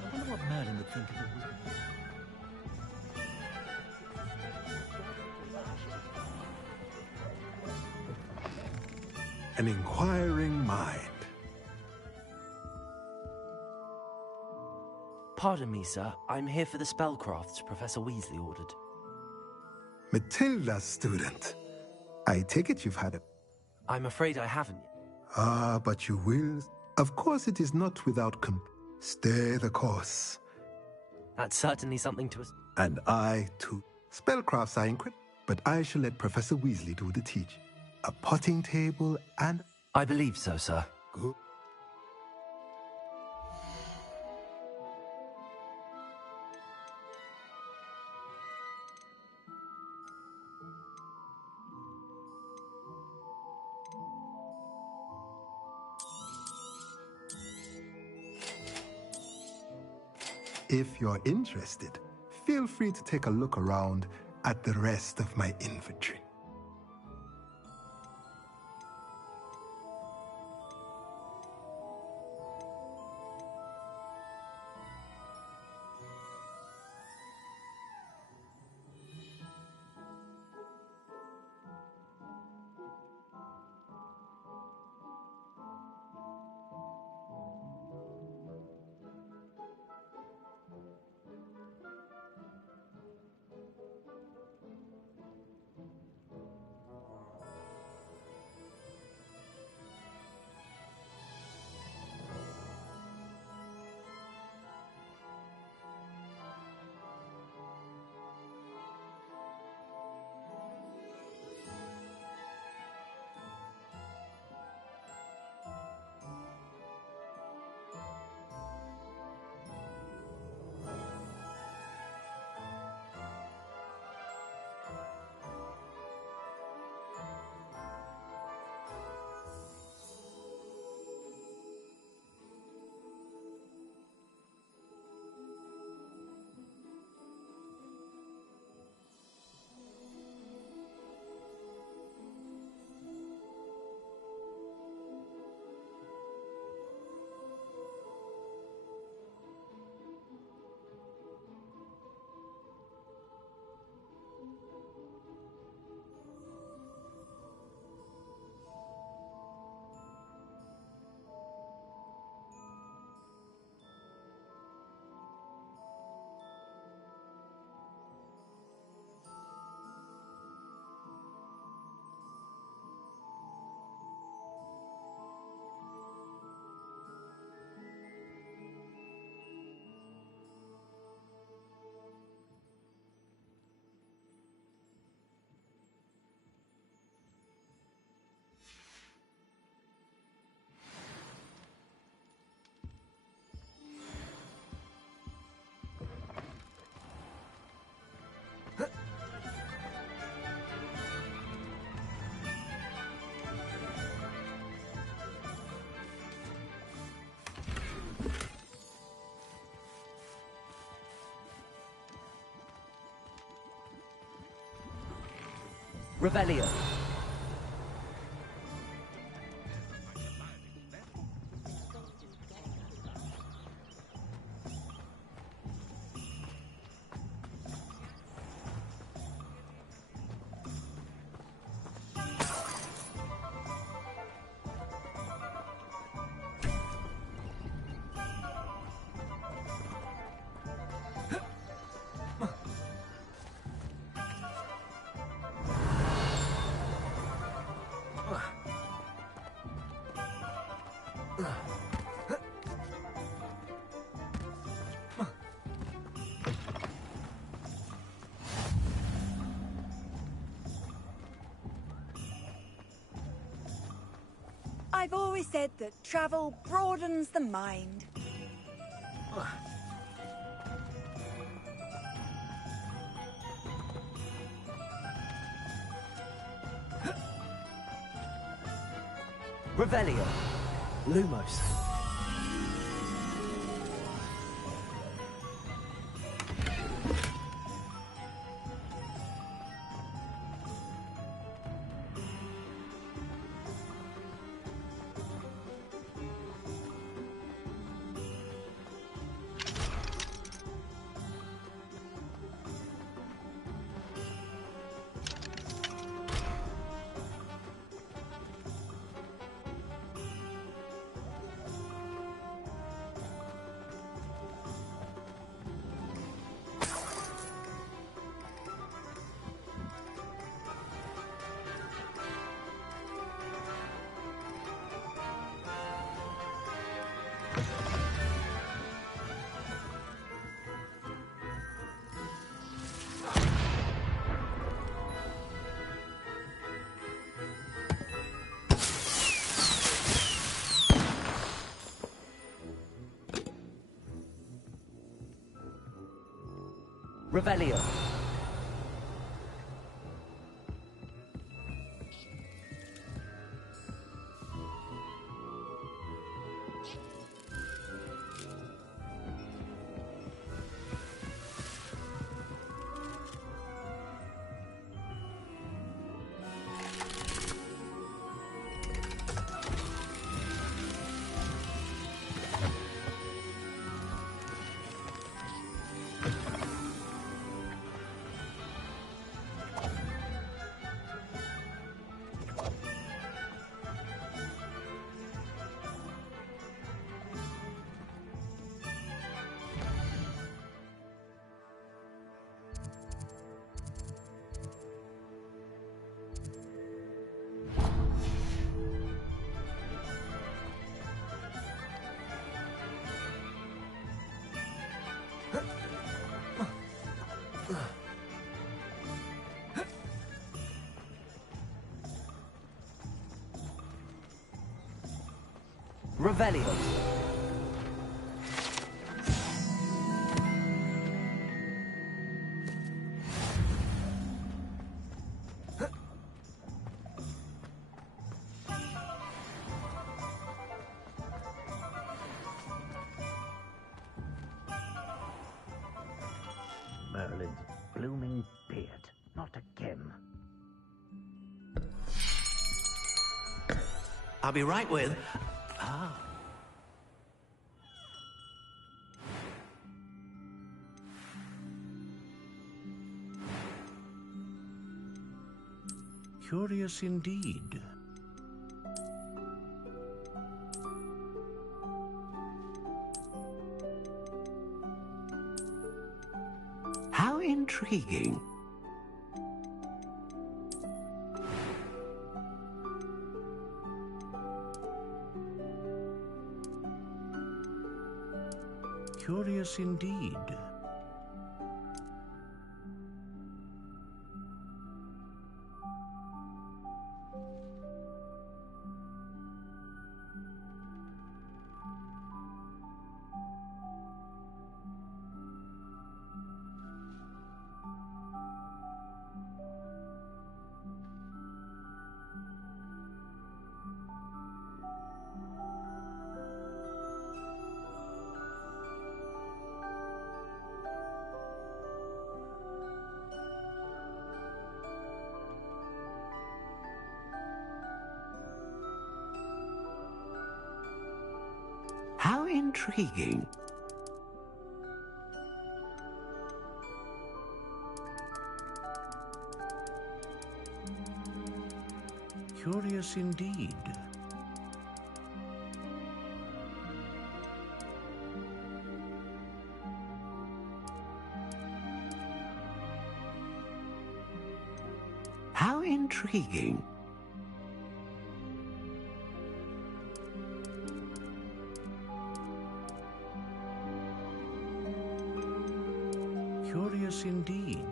I wonder what Merlin would think of it. An inquiring mind. Pardon me, sir. I'm here for the spellcrafts Professor Weasley ordered. Matilda's student. I take it you've had it. I'm afraid I haven't. Ah, but you will. Of course it is not without stay the course. That's certainly something to us. And I, too. Spellcrafts are incredible, but I shall let Professor Weasley do the teaching. A potting table and... I believe so, sir. Good. If you're interested, feel free to take a look around at the rest of my inventory. Revelio. I've always said that travel broadens the mind. Revelio. Lumos. Revelio. Revelio. Merlin's blooming beard. Not again. I'll be right with... Ah. Curious indeed. How intriguing. Curious indeed. intriguing. Curious indeed. How intriguing. Curious indeed.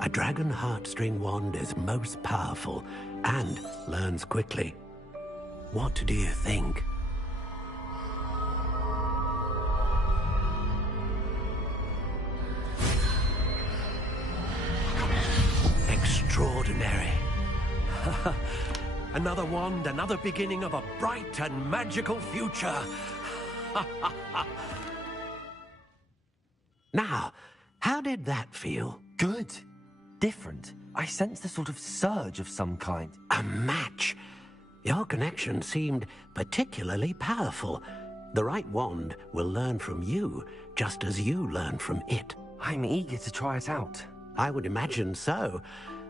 A dragon heartstring wand is most powerful and learns quickly. What do you think? Extraordinary. Another wand, another beginning of a bright and magical future. Now, how did that feel? Good. Different. I sensed a sort of surge of some kind. A match. Your connection seemed particularly powerful. The right wand will learn from you, just as you learn from it. I'm eager to try it out. I would imagine so.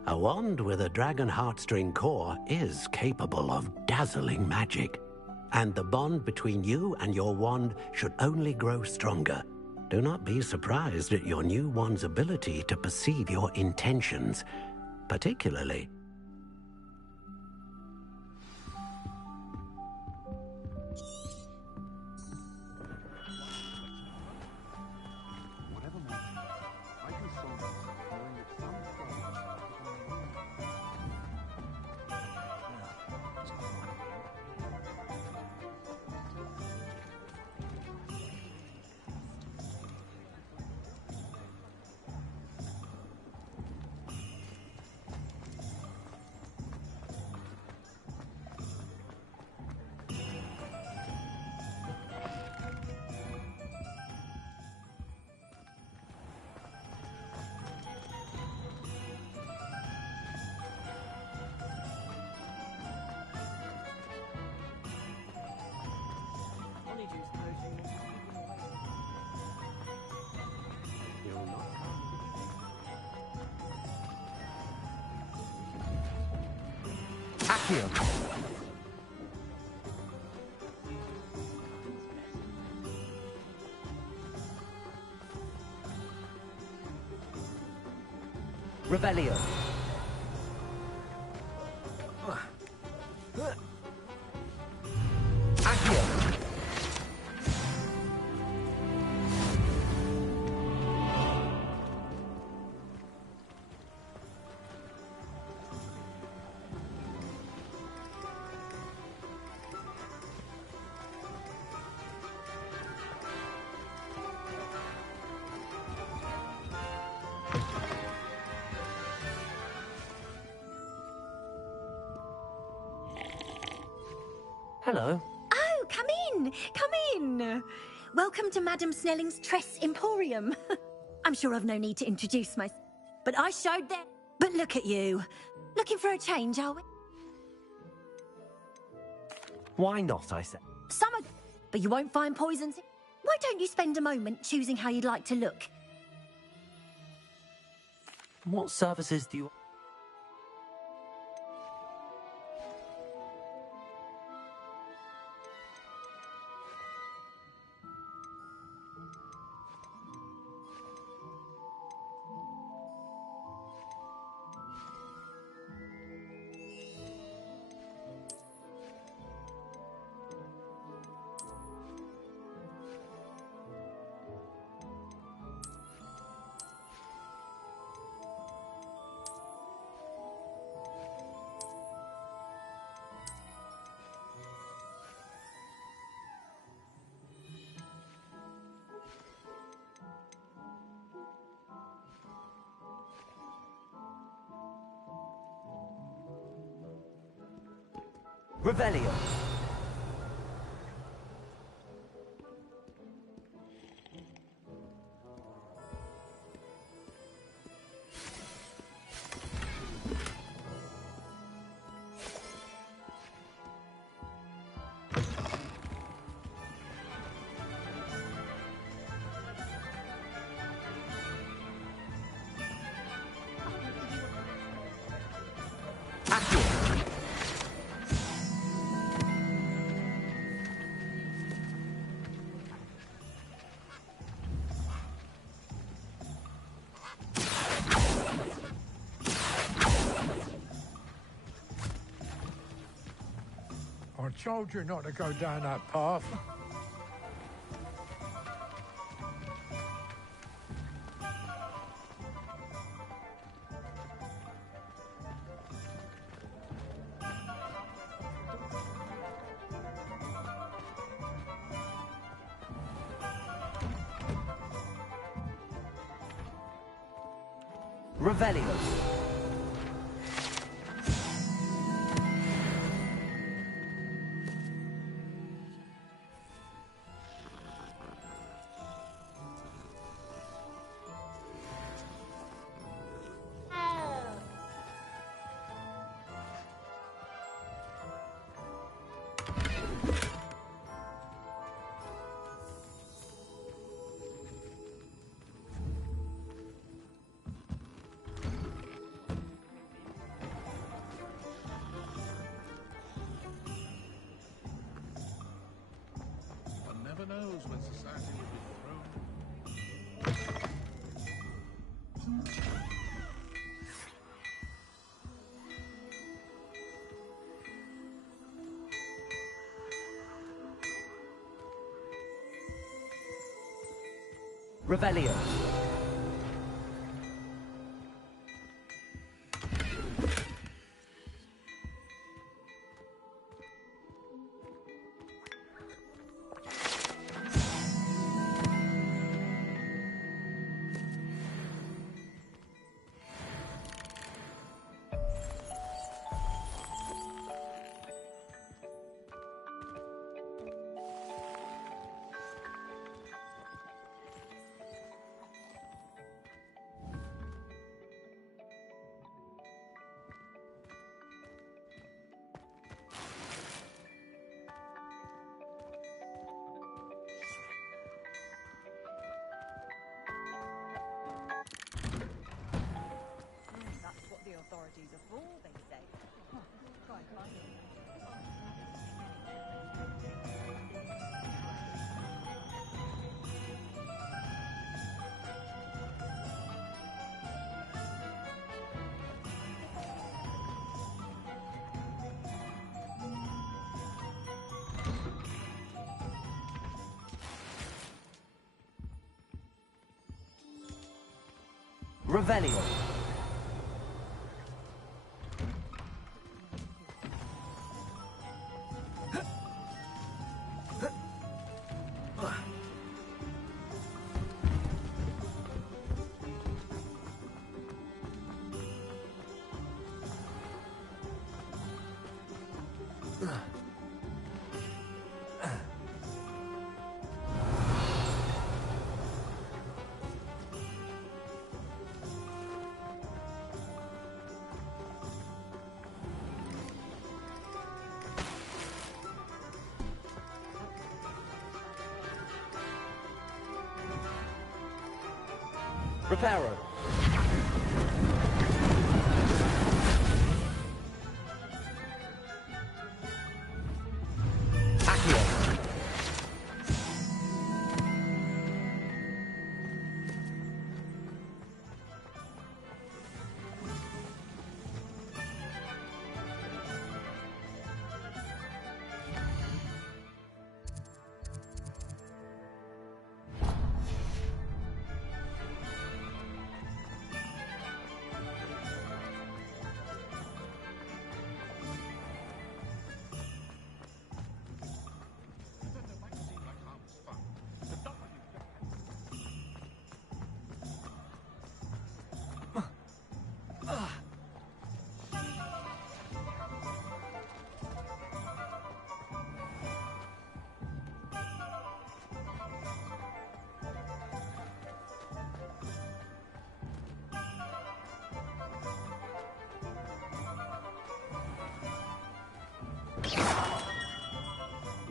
A wand with a dragon heartstring core is capable of dazzling magic. And the bond between you and your wand should only grow stronger. Do not be surprised at your new wand's ability to perceive your intentions, particularly. Accio. Revelio. Accio. Hello. Oh, come in! Come in! Welcome to Madame Snelling's Tress Emporium. I'm sure I've no need to introduce myself, but I showed them. But look at you. Looking for a change, are we? Why not, I said. Some of but you won't find poisons. Why don't you spend a moment choosing how you'd like to look? What services do you... Revelio. I told you not to go down that path. Revelio. One never knows when society will be thrown. Revelio. That's what the authorities are for, they say. Try climbing. Revelio. Reparo. Accio.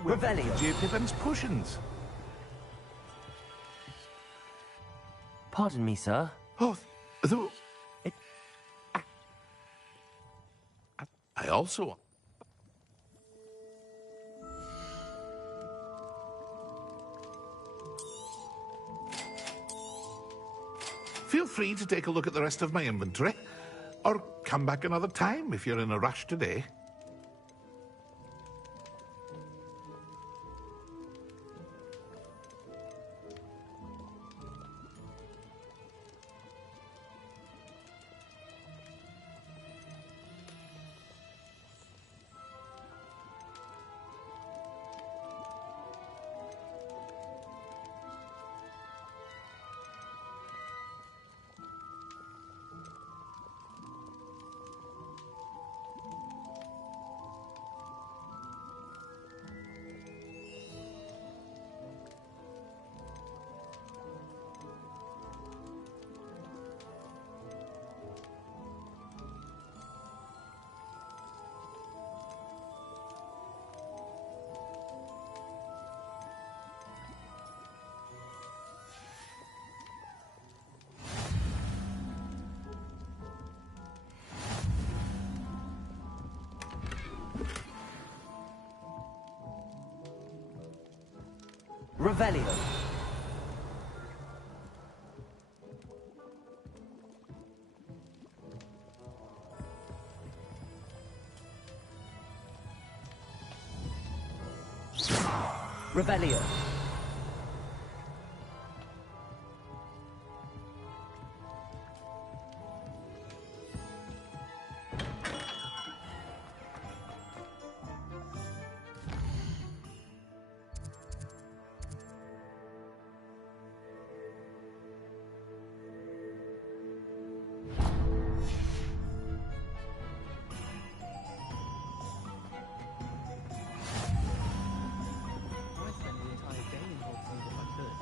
Revelio. J. Pippin's potions. Pardon me, sir. Oh, though... I also... Feel free to take a look at the rest of my inventory. Or come back another time if you're in a rush today. Revelio. Revelio. I spend the entire day in Hogwarts if I could.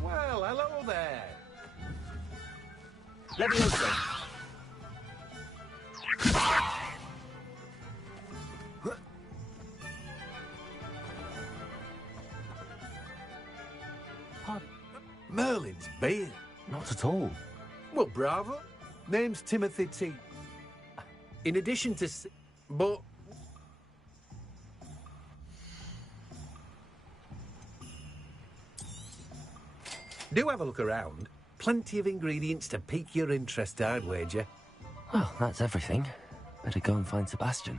Well, hello there. Leviosa. Merlin's beard. Not at all. Well, bravo. Name's Timothy T. In addition to... But... Do have a look around. Plenty of ingredients to pique your interest, I'd wager. Well, that's everything. Better go and find Sebastian.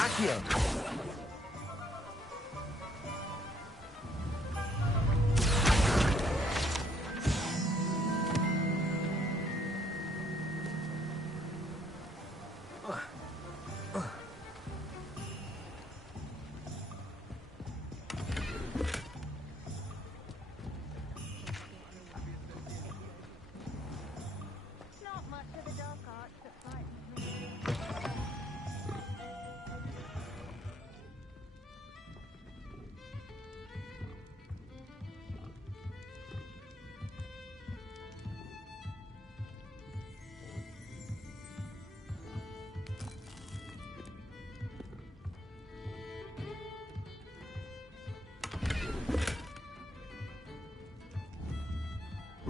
Accio. Not much of the dark arts that frightens me.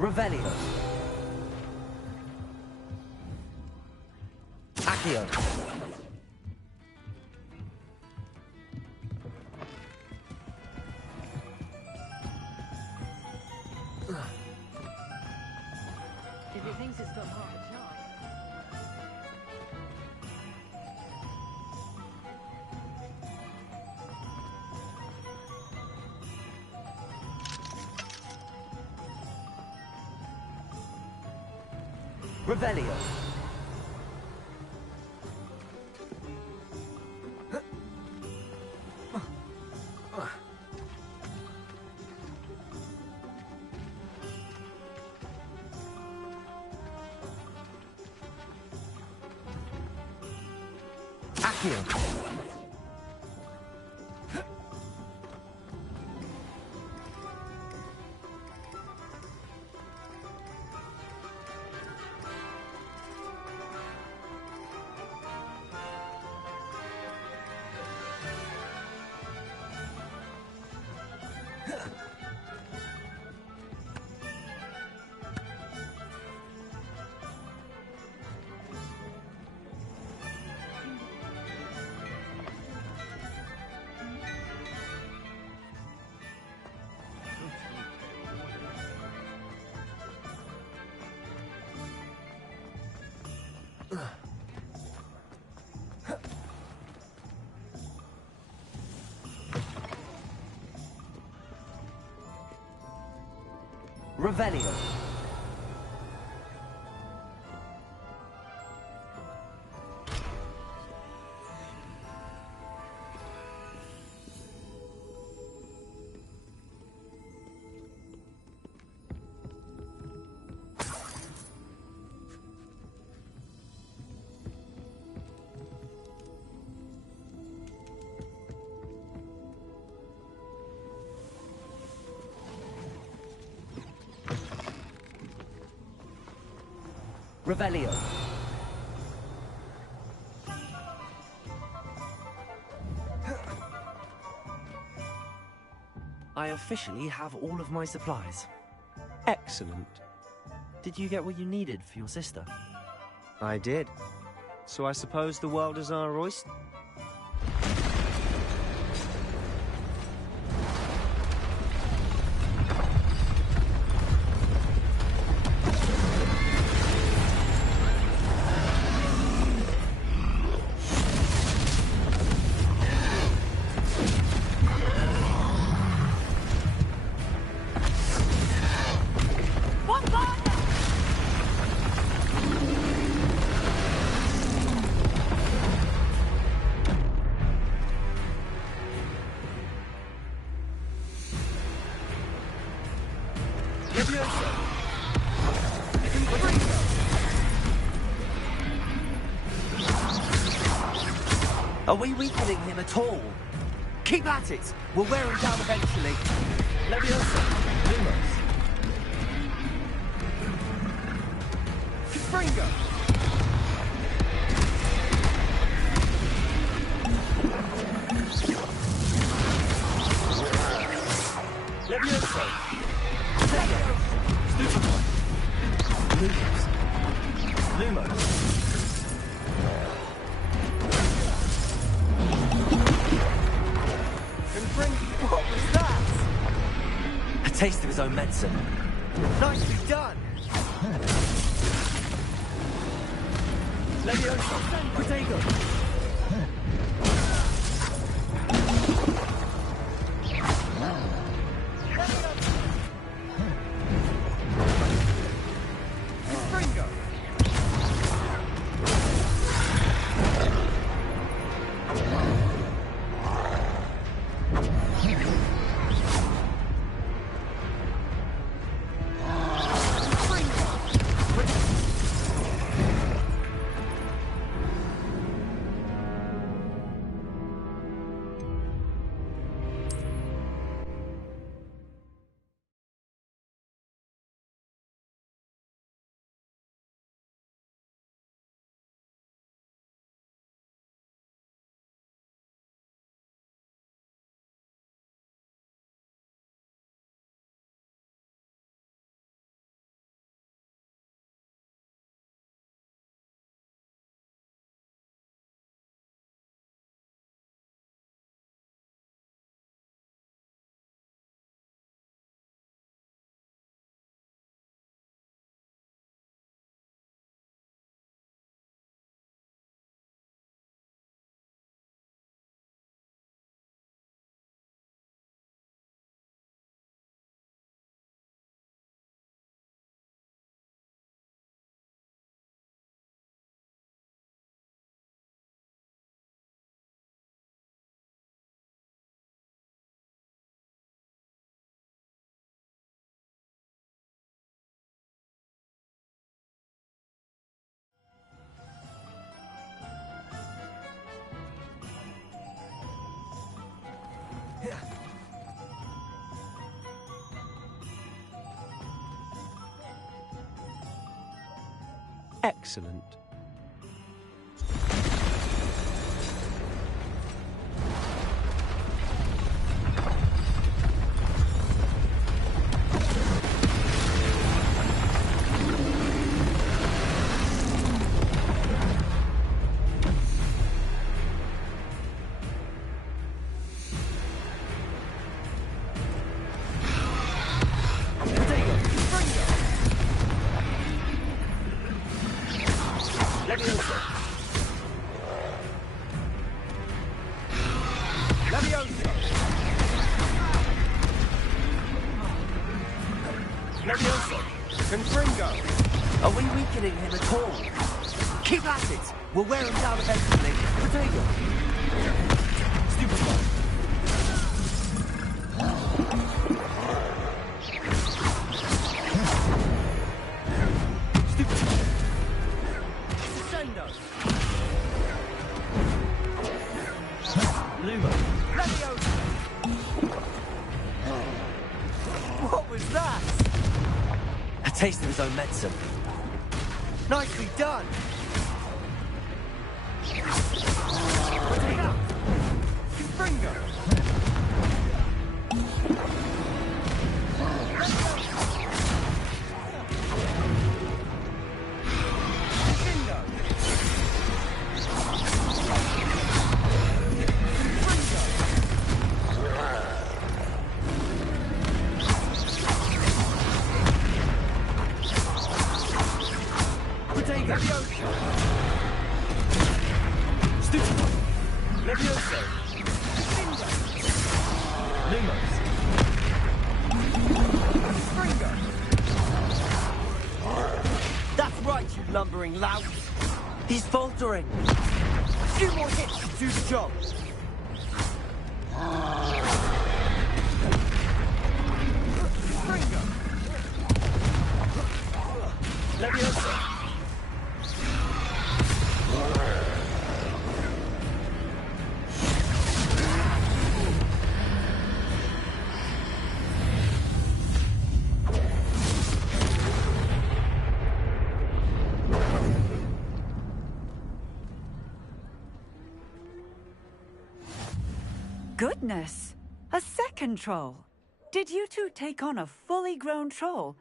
Revelio. Accio. If he thinks it's got half a chance. Revelio. Accio. Revelio. Revelio. I officially have all of my supplies. Excellent. Did you get what you needed for your sister? I did. So I suppose the world is our oyster? Are we weakening him at all? Keep at it! We'll wear him down eventually. Leviosa. Lumos. Fringo. Leviosa. Stupefy. Lumos. Lumos. What was that? A taste of his own medicine. Nicely done. Leviosa. Protego. Excellent. Are we weakening him at all? Keep at it! We'll wear him down eventually. Potato! Stupid one. Stupid one. Descendo! Lumo. Leviosa! What was that? A taste of his own medicine. Nicely done! Confringo! Lumbering lout. He's faltering. A few more hits to do the job. Leviosa. Goodness! A second troll! Did you two take on a fully grown troll?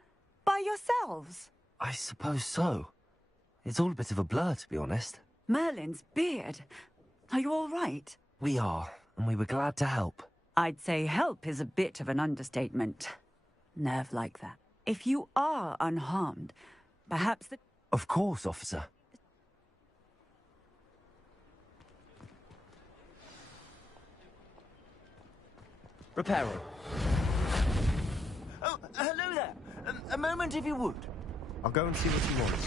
By yourselves? I suppose so. It's all a bit of a blur, to be honest. Merlin's beard. Are you all right? We are, and we were glad to help. I'd say help is a bit of an understatement. Nerve like that. If you are unharmed, perhaps the... Of course, officer. Reparo. Oh, hello there. A moment, if you would. I'll go and see what he wants.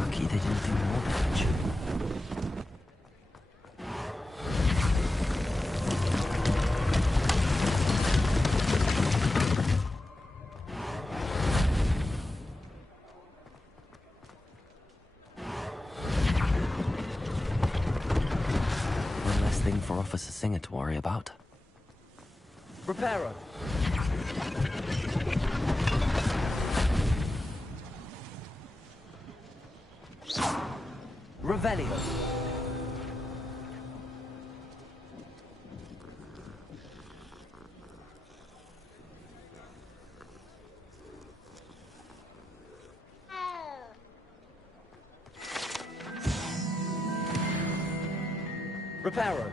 Lucky they didn't do more damage. For Officer Singer to worry about. Reparo. Revelio. Reparo.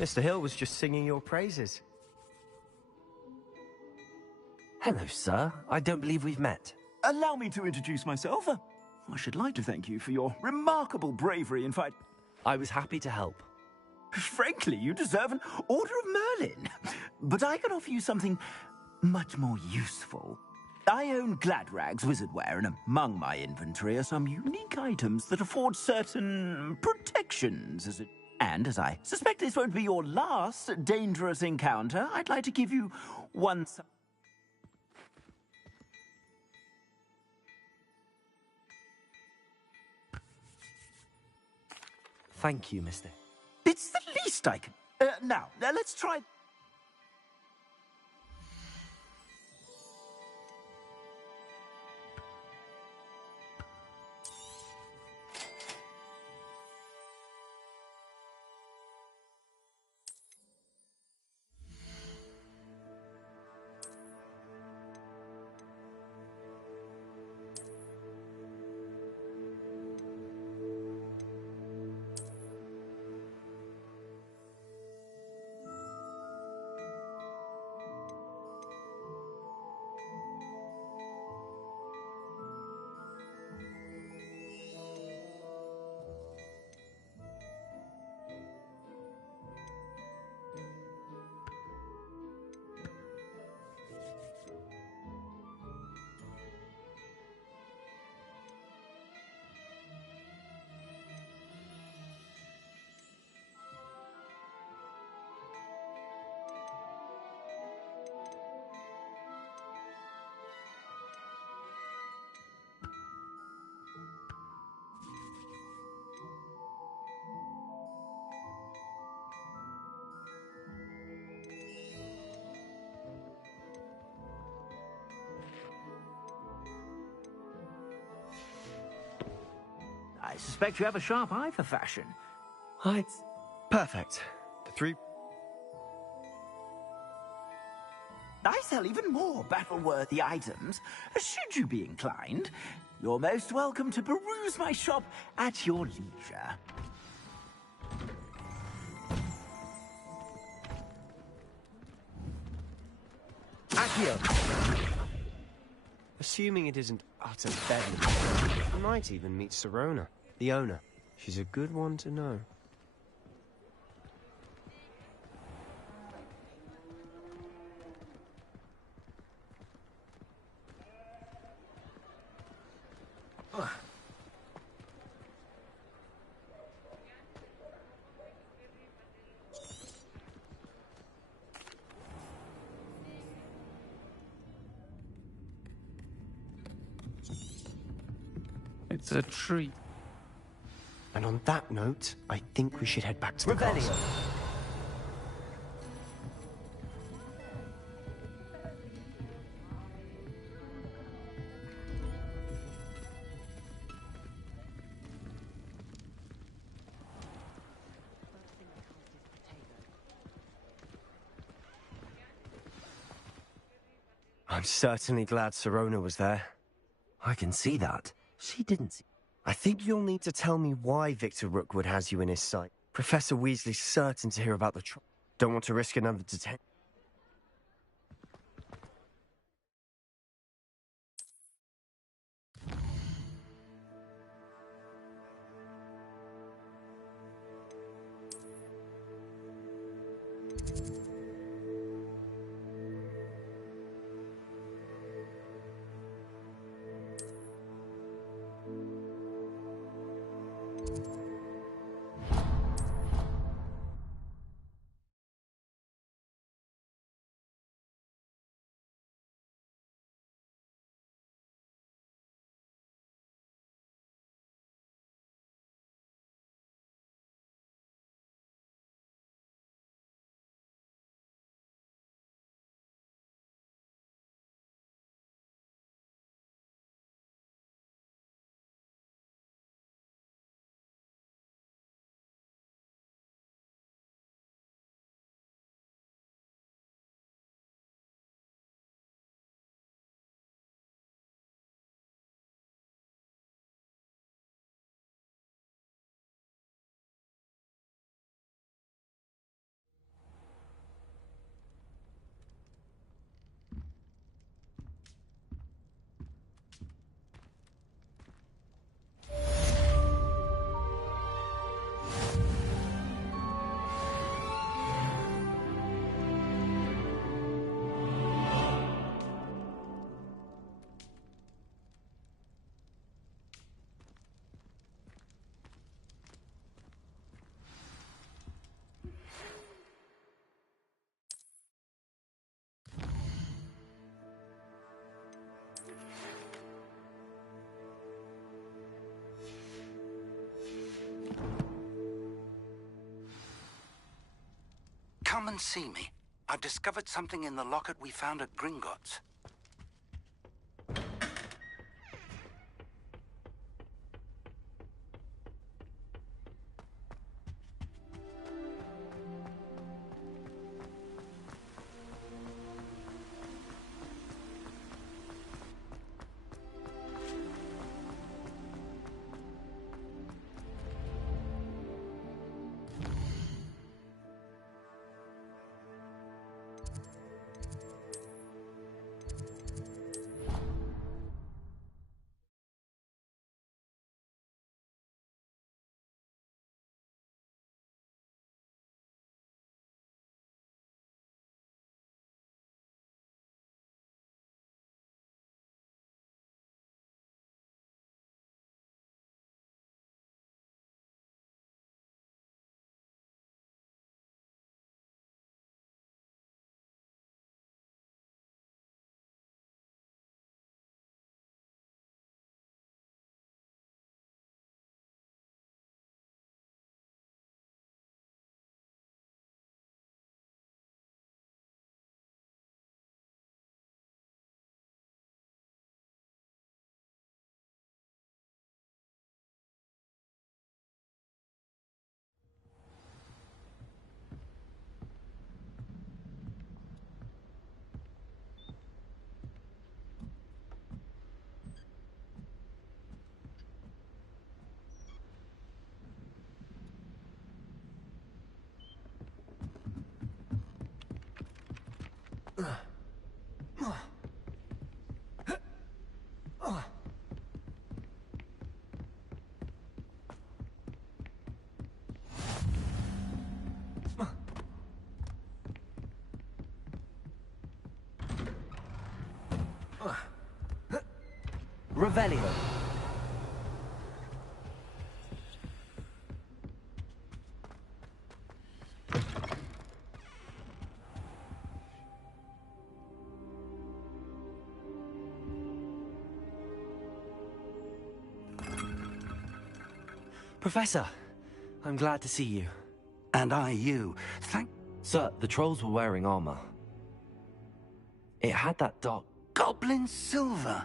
Mr. Hill was just singing your praises. Hello, sir. I don't believe we've met. Allow me to introduce myself. I should like to thank you for your remarkable bravery. In fact, I was happy to help. Frankly, you deserve an Order of Merlin. But I can offer you something much more useful. I own Gladrag's wizardware, and among my inventory are some unique items that afford certain protections. And as I suspect this won't be your last dangerous encounter, I'd like to give you one... Thank you, mister. It's the least I can... now, let's try... I suspect you have a sharp eye for fashion. It's perfect. The three... I sell even more battle-worthy items. Should you be inclined, you're most welcome to peruse my shop at your leisure. Accio! Assuming it isn't utter bedlam, you might even meet Sirona, the owner. She's a good one to know. It's a treat. And on that note, I think we should head back to the Revelio. castle. I'm certainly glad Sirona was there. I can see that. She didn't see... I think you'll need to tell me why Victor Rookwood has you in his sight. Professor Weasley's certain to hear about the trial. Don't want to risk another detention. Come and see me. I've discovered something in the locket we found at Gringotts. Revelio. Professor, I'm glad to see you. And I you. Sir, the trolls were wearing armor. It had that dark... Goblin silver!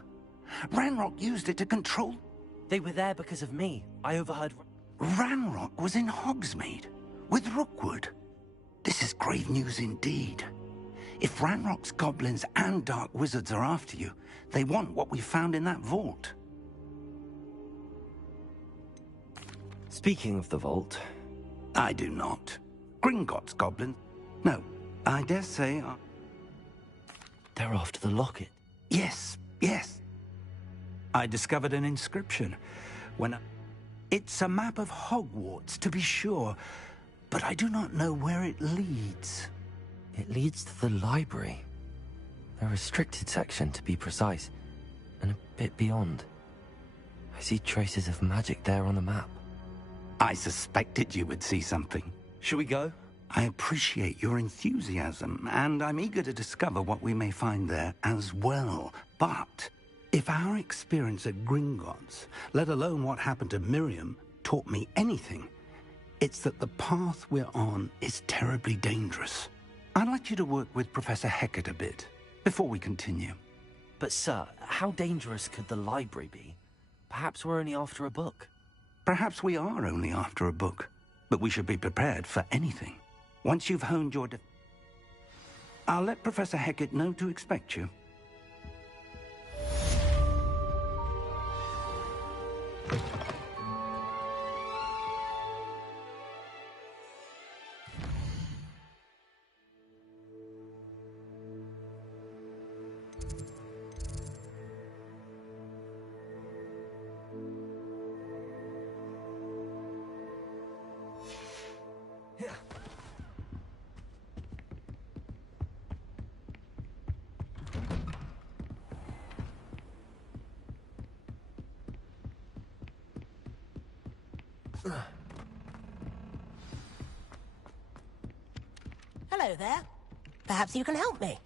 Ranrock used it to control... They were there because of me. I overheard... Ranrock was in Hogsmeade, with Rookwood. This is grave news indeed. If Ranrock's goblins and dark wizards are after you, they want what we found in that vault. Speaking of the vault... I do not. Gringotts goblin? No, I dare say... They're after the locket. Yes, yes. I discovered an inscription when... It's a map of Hogwarts, to be sure, but I do not know where it leads. It leads to the library. The restricted section, to be precise, and a bit beyond. I see traces of magic there on the map. I suspected you would see something. Shall we go? I appreciate your enthusiasm, and I'm eager to discover what we may find there as well. But if our experience at Gringotts, let alone what happened to Miriam, taught me anything, it's that the path we're on is terribly dangerous. I'd like you to work with Professor Hecat a bit, before we continue. But sir, how dangerous could the library be? Perhaps we're only after a book. Perhaps we are only after a book, but we should be prepared for anything. Once you've honed your I'll let Professor Hecat know to expect you. Hello there. Perhaps you can help me.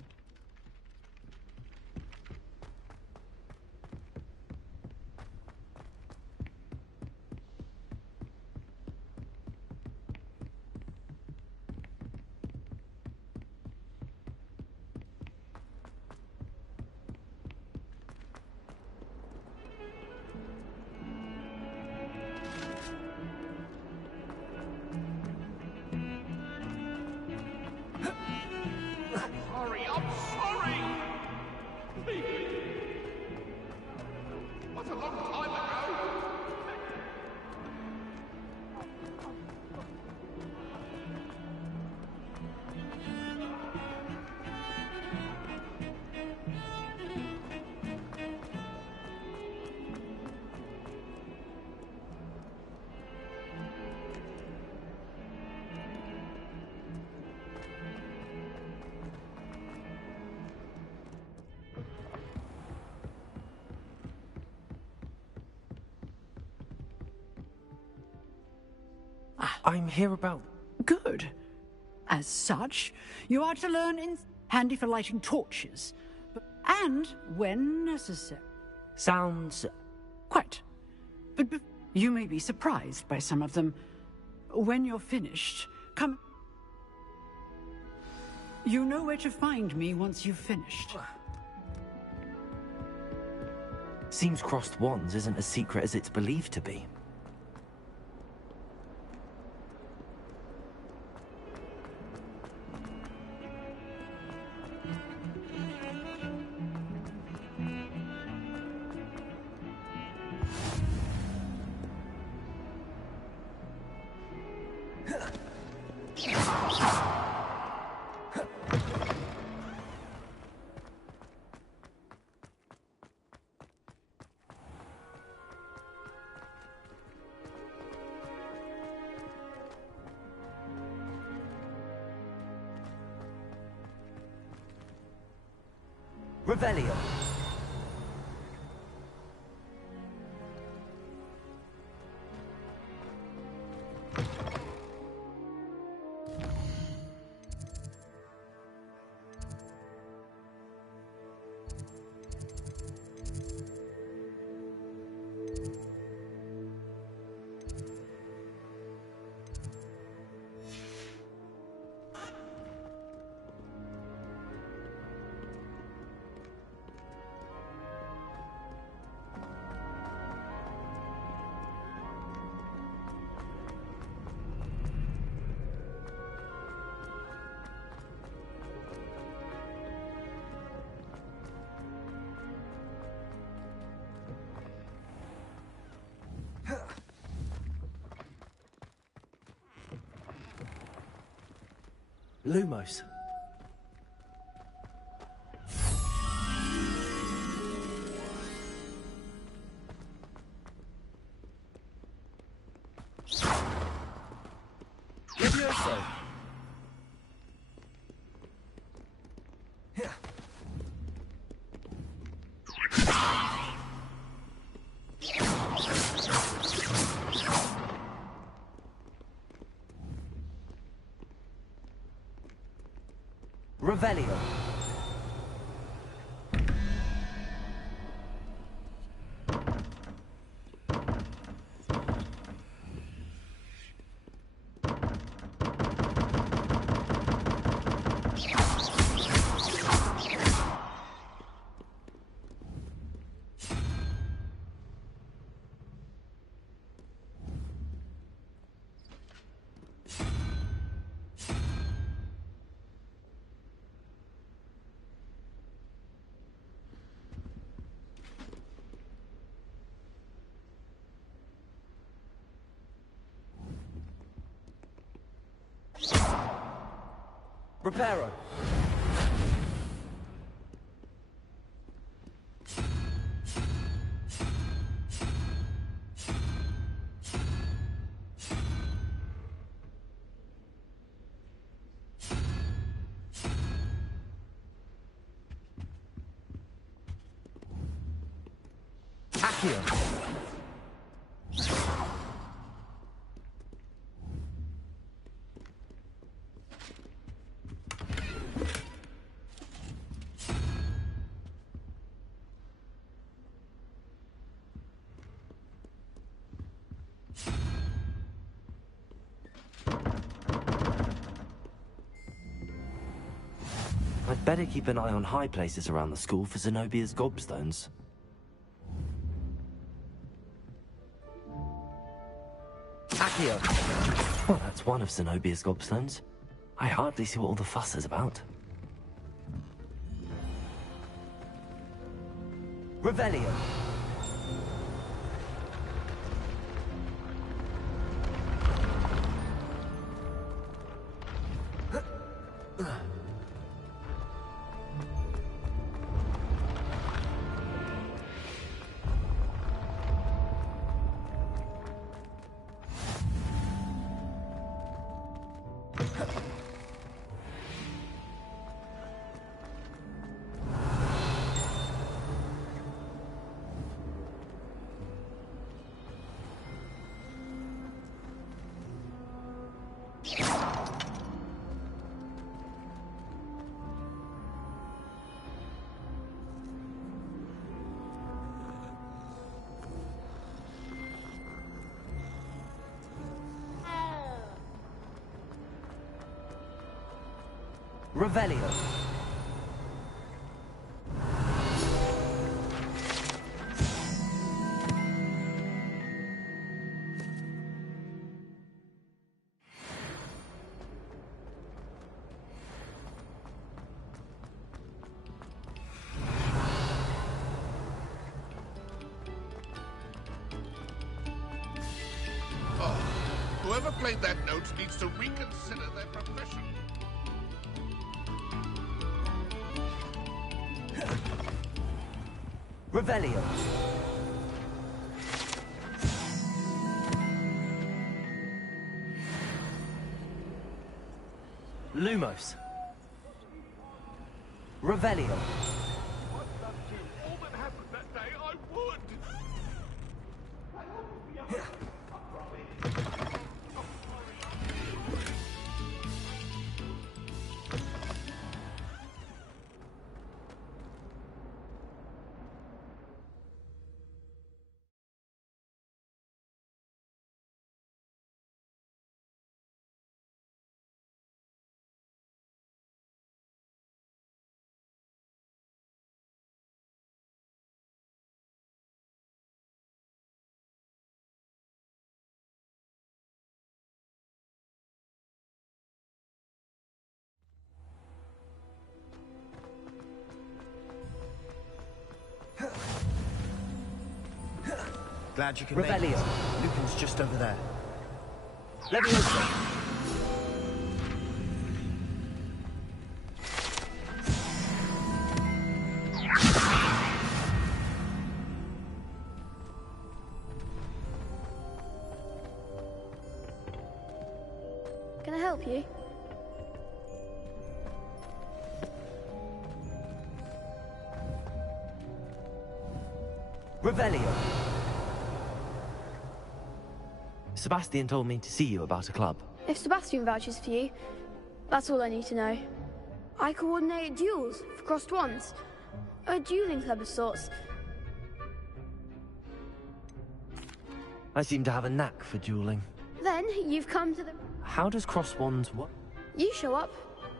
I'm here about... Good. As such, you are to learn handy for lighting torches, and when necessary. Sounds... Quite. But you may be surprised by some of them. When you're finished, come... You know where to find me once you've finished. Seems crossed wands isn't as secret as it's believed to be. Revelio. Lumos. Levioso. Revelio. Reparo. Accio. I'd better keep an eye on high places around the school for Zenobia's gobstones. Accio! Well, that's one of Zenobia's gobstones. I hardly see what all the fuss is about. Revelio. Revelio. Whoever played that note needs to reconsider their profession. Revelio. Lumos. Revelio. All that happened that day, I would! Glad you could Revelio. make it. Lupin's just over there. Leviosa. Can I help you? Revelio. Sebastian told me to see you about a club. If Sebastian vouches for you, that's all I need to know. I coordinate duels for crossed wands. A dueling club of sorts. I seem to have a knack for dueling. Then you've come to the... How does cross wands work? You show up.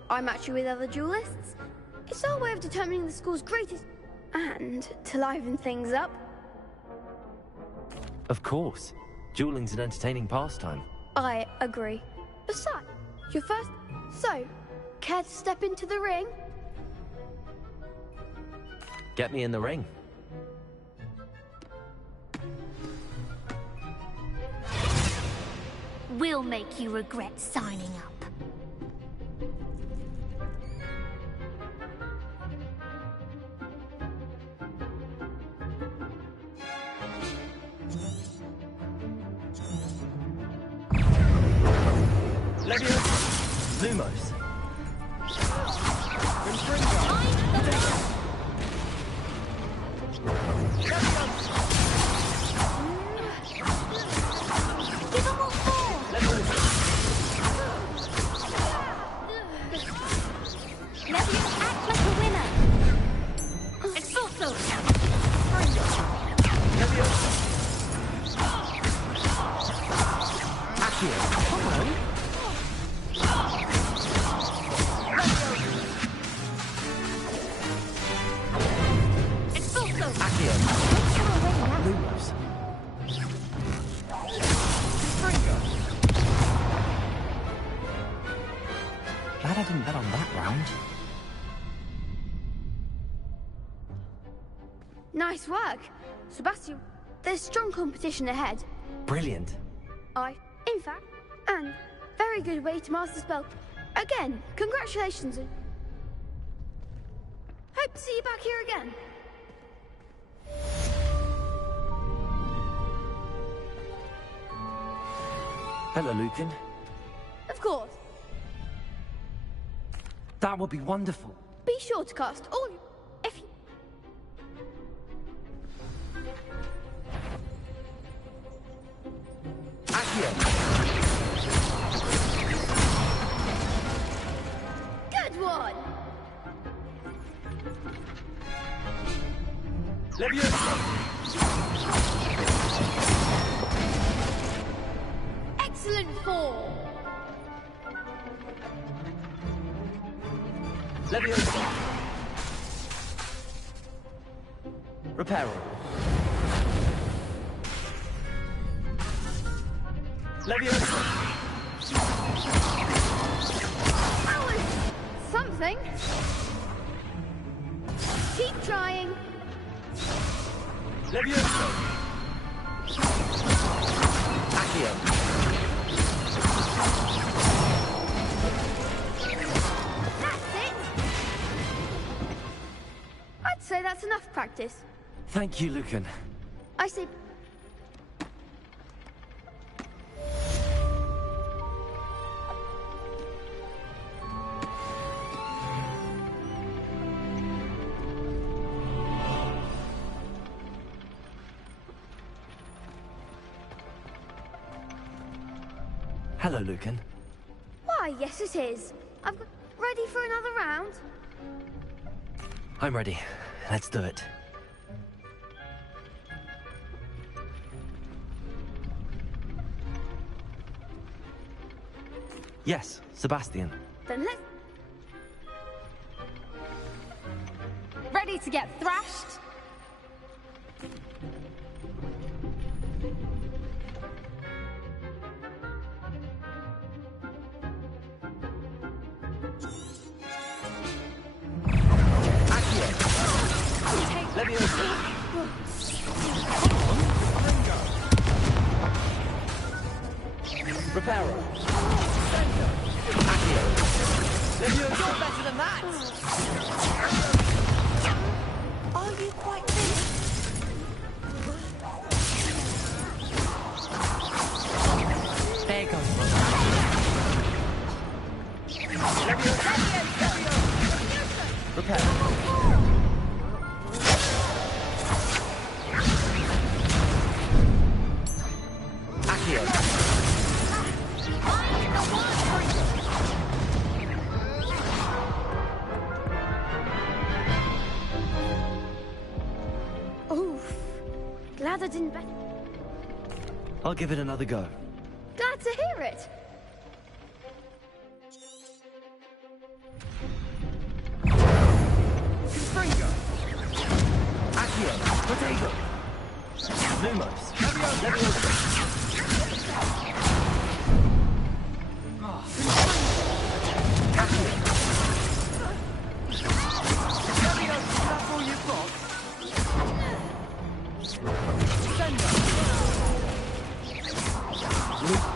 I match you with other duelists. It's our way of determining the school's greatest... And to liven things up. Of course. Dueling's an entertaining pastime. I agree. Besides, you're first... So, care to step into the ring? Get me in the ring. We'll make you regret signing up. Leviosa. Lumos. Glad I didn't bet on that round. Nice work. Sebastian, there's strong competition ahead. Brilliant. In fact, and very good way to master spell. Again, congratulations. Hope to see you back here again. Hello, Lupin. Of course. That would be wonderful. Be sure to cast all if you... Good one! Excellent fall! Leviosa. Reparo. Leviosa. That was something. Keep trying. Leviosa. Accio. That's it. I'd say that's enough practice. Thank you, Lucan. I say... Hello, Lucan. Why, yes it is. I've got... Ready for another round? I'm ready. Let's do it. Yes, Sebastian. Then let's... Ready to get thrashed? Reparo. You're better than that! Are you quite finished? There goes Reparo. Oof. Glad I didn't bet... I'll give it another go. Glad to hear it. Confringo. Accio. Potato. Lumos. Leviosa. That's all you've got?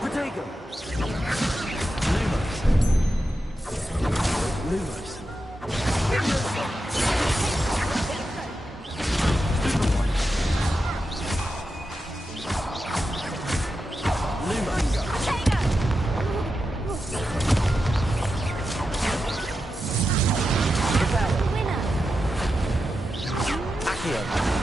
Potato. Lumos. Lumos. Accio.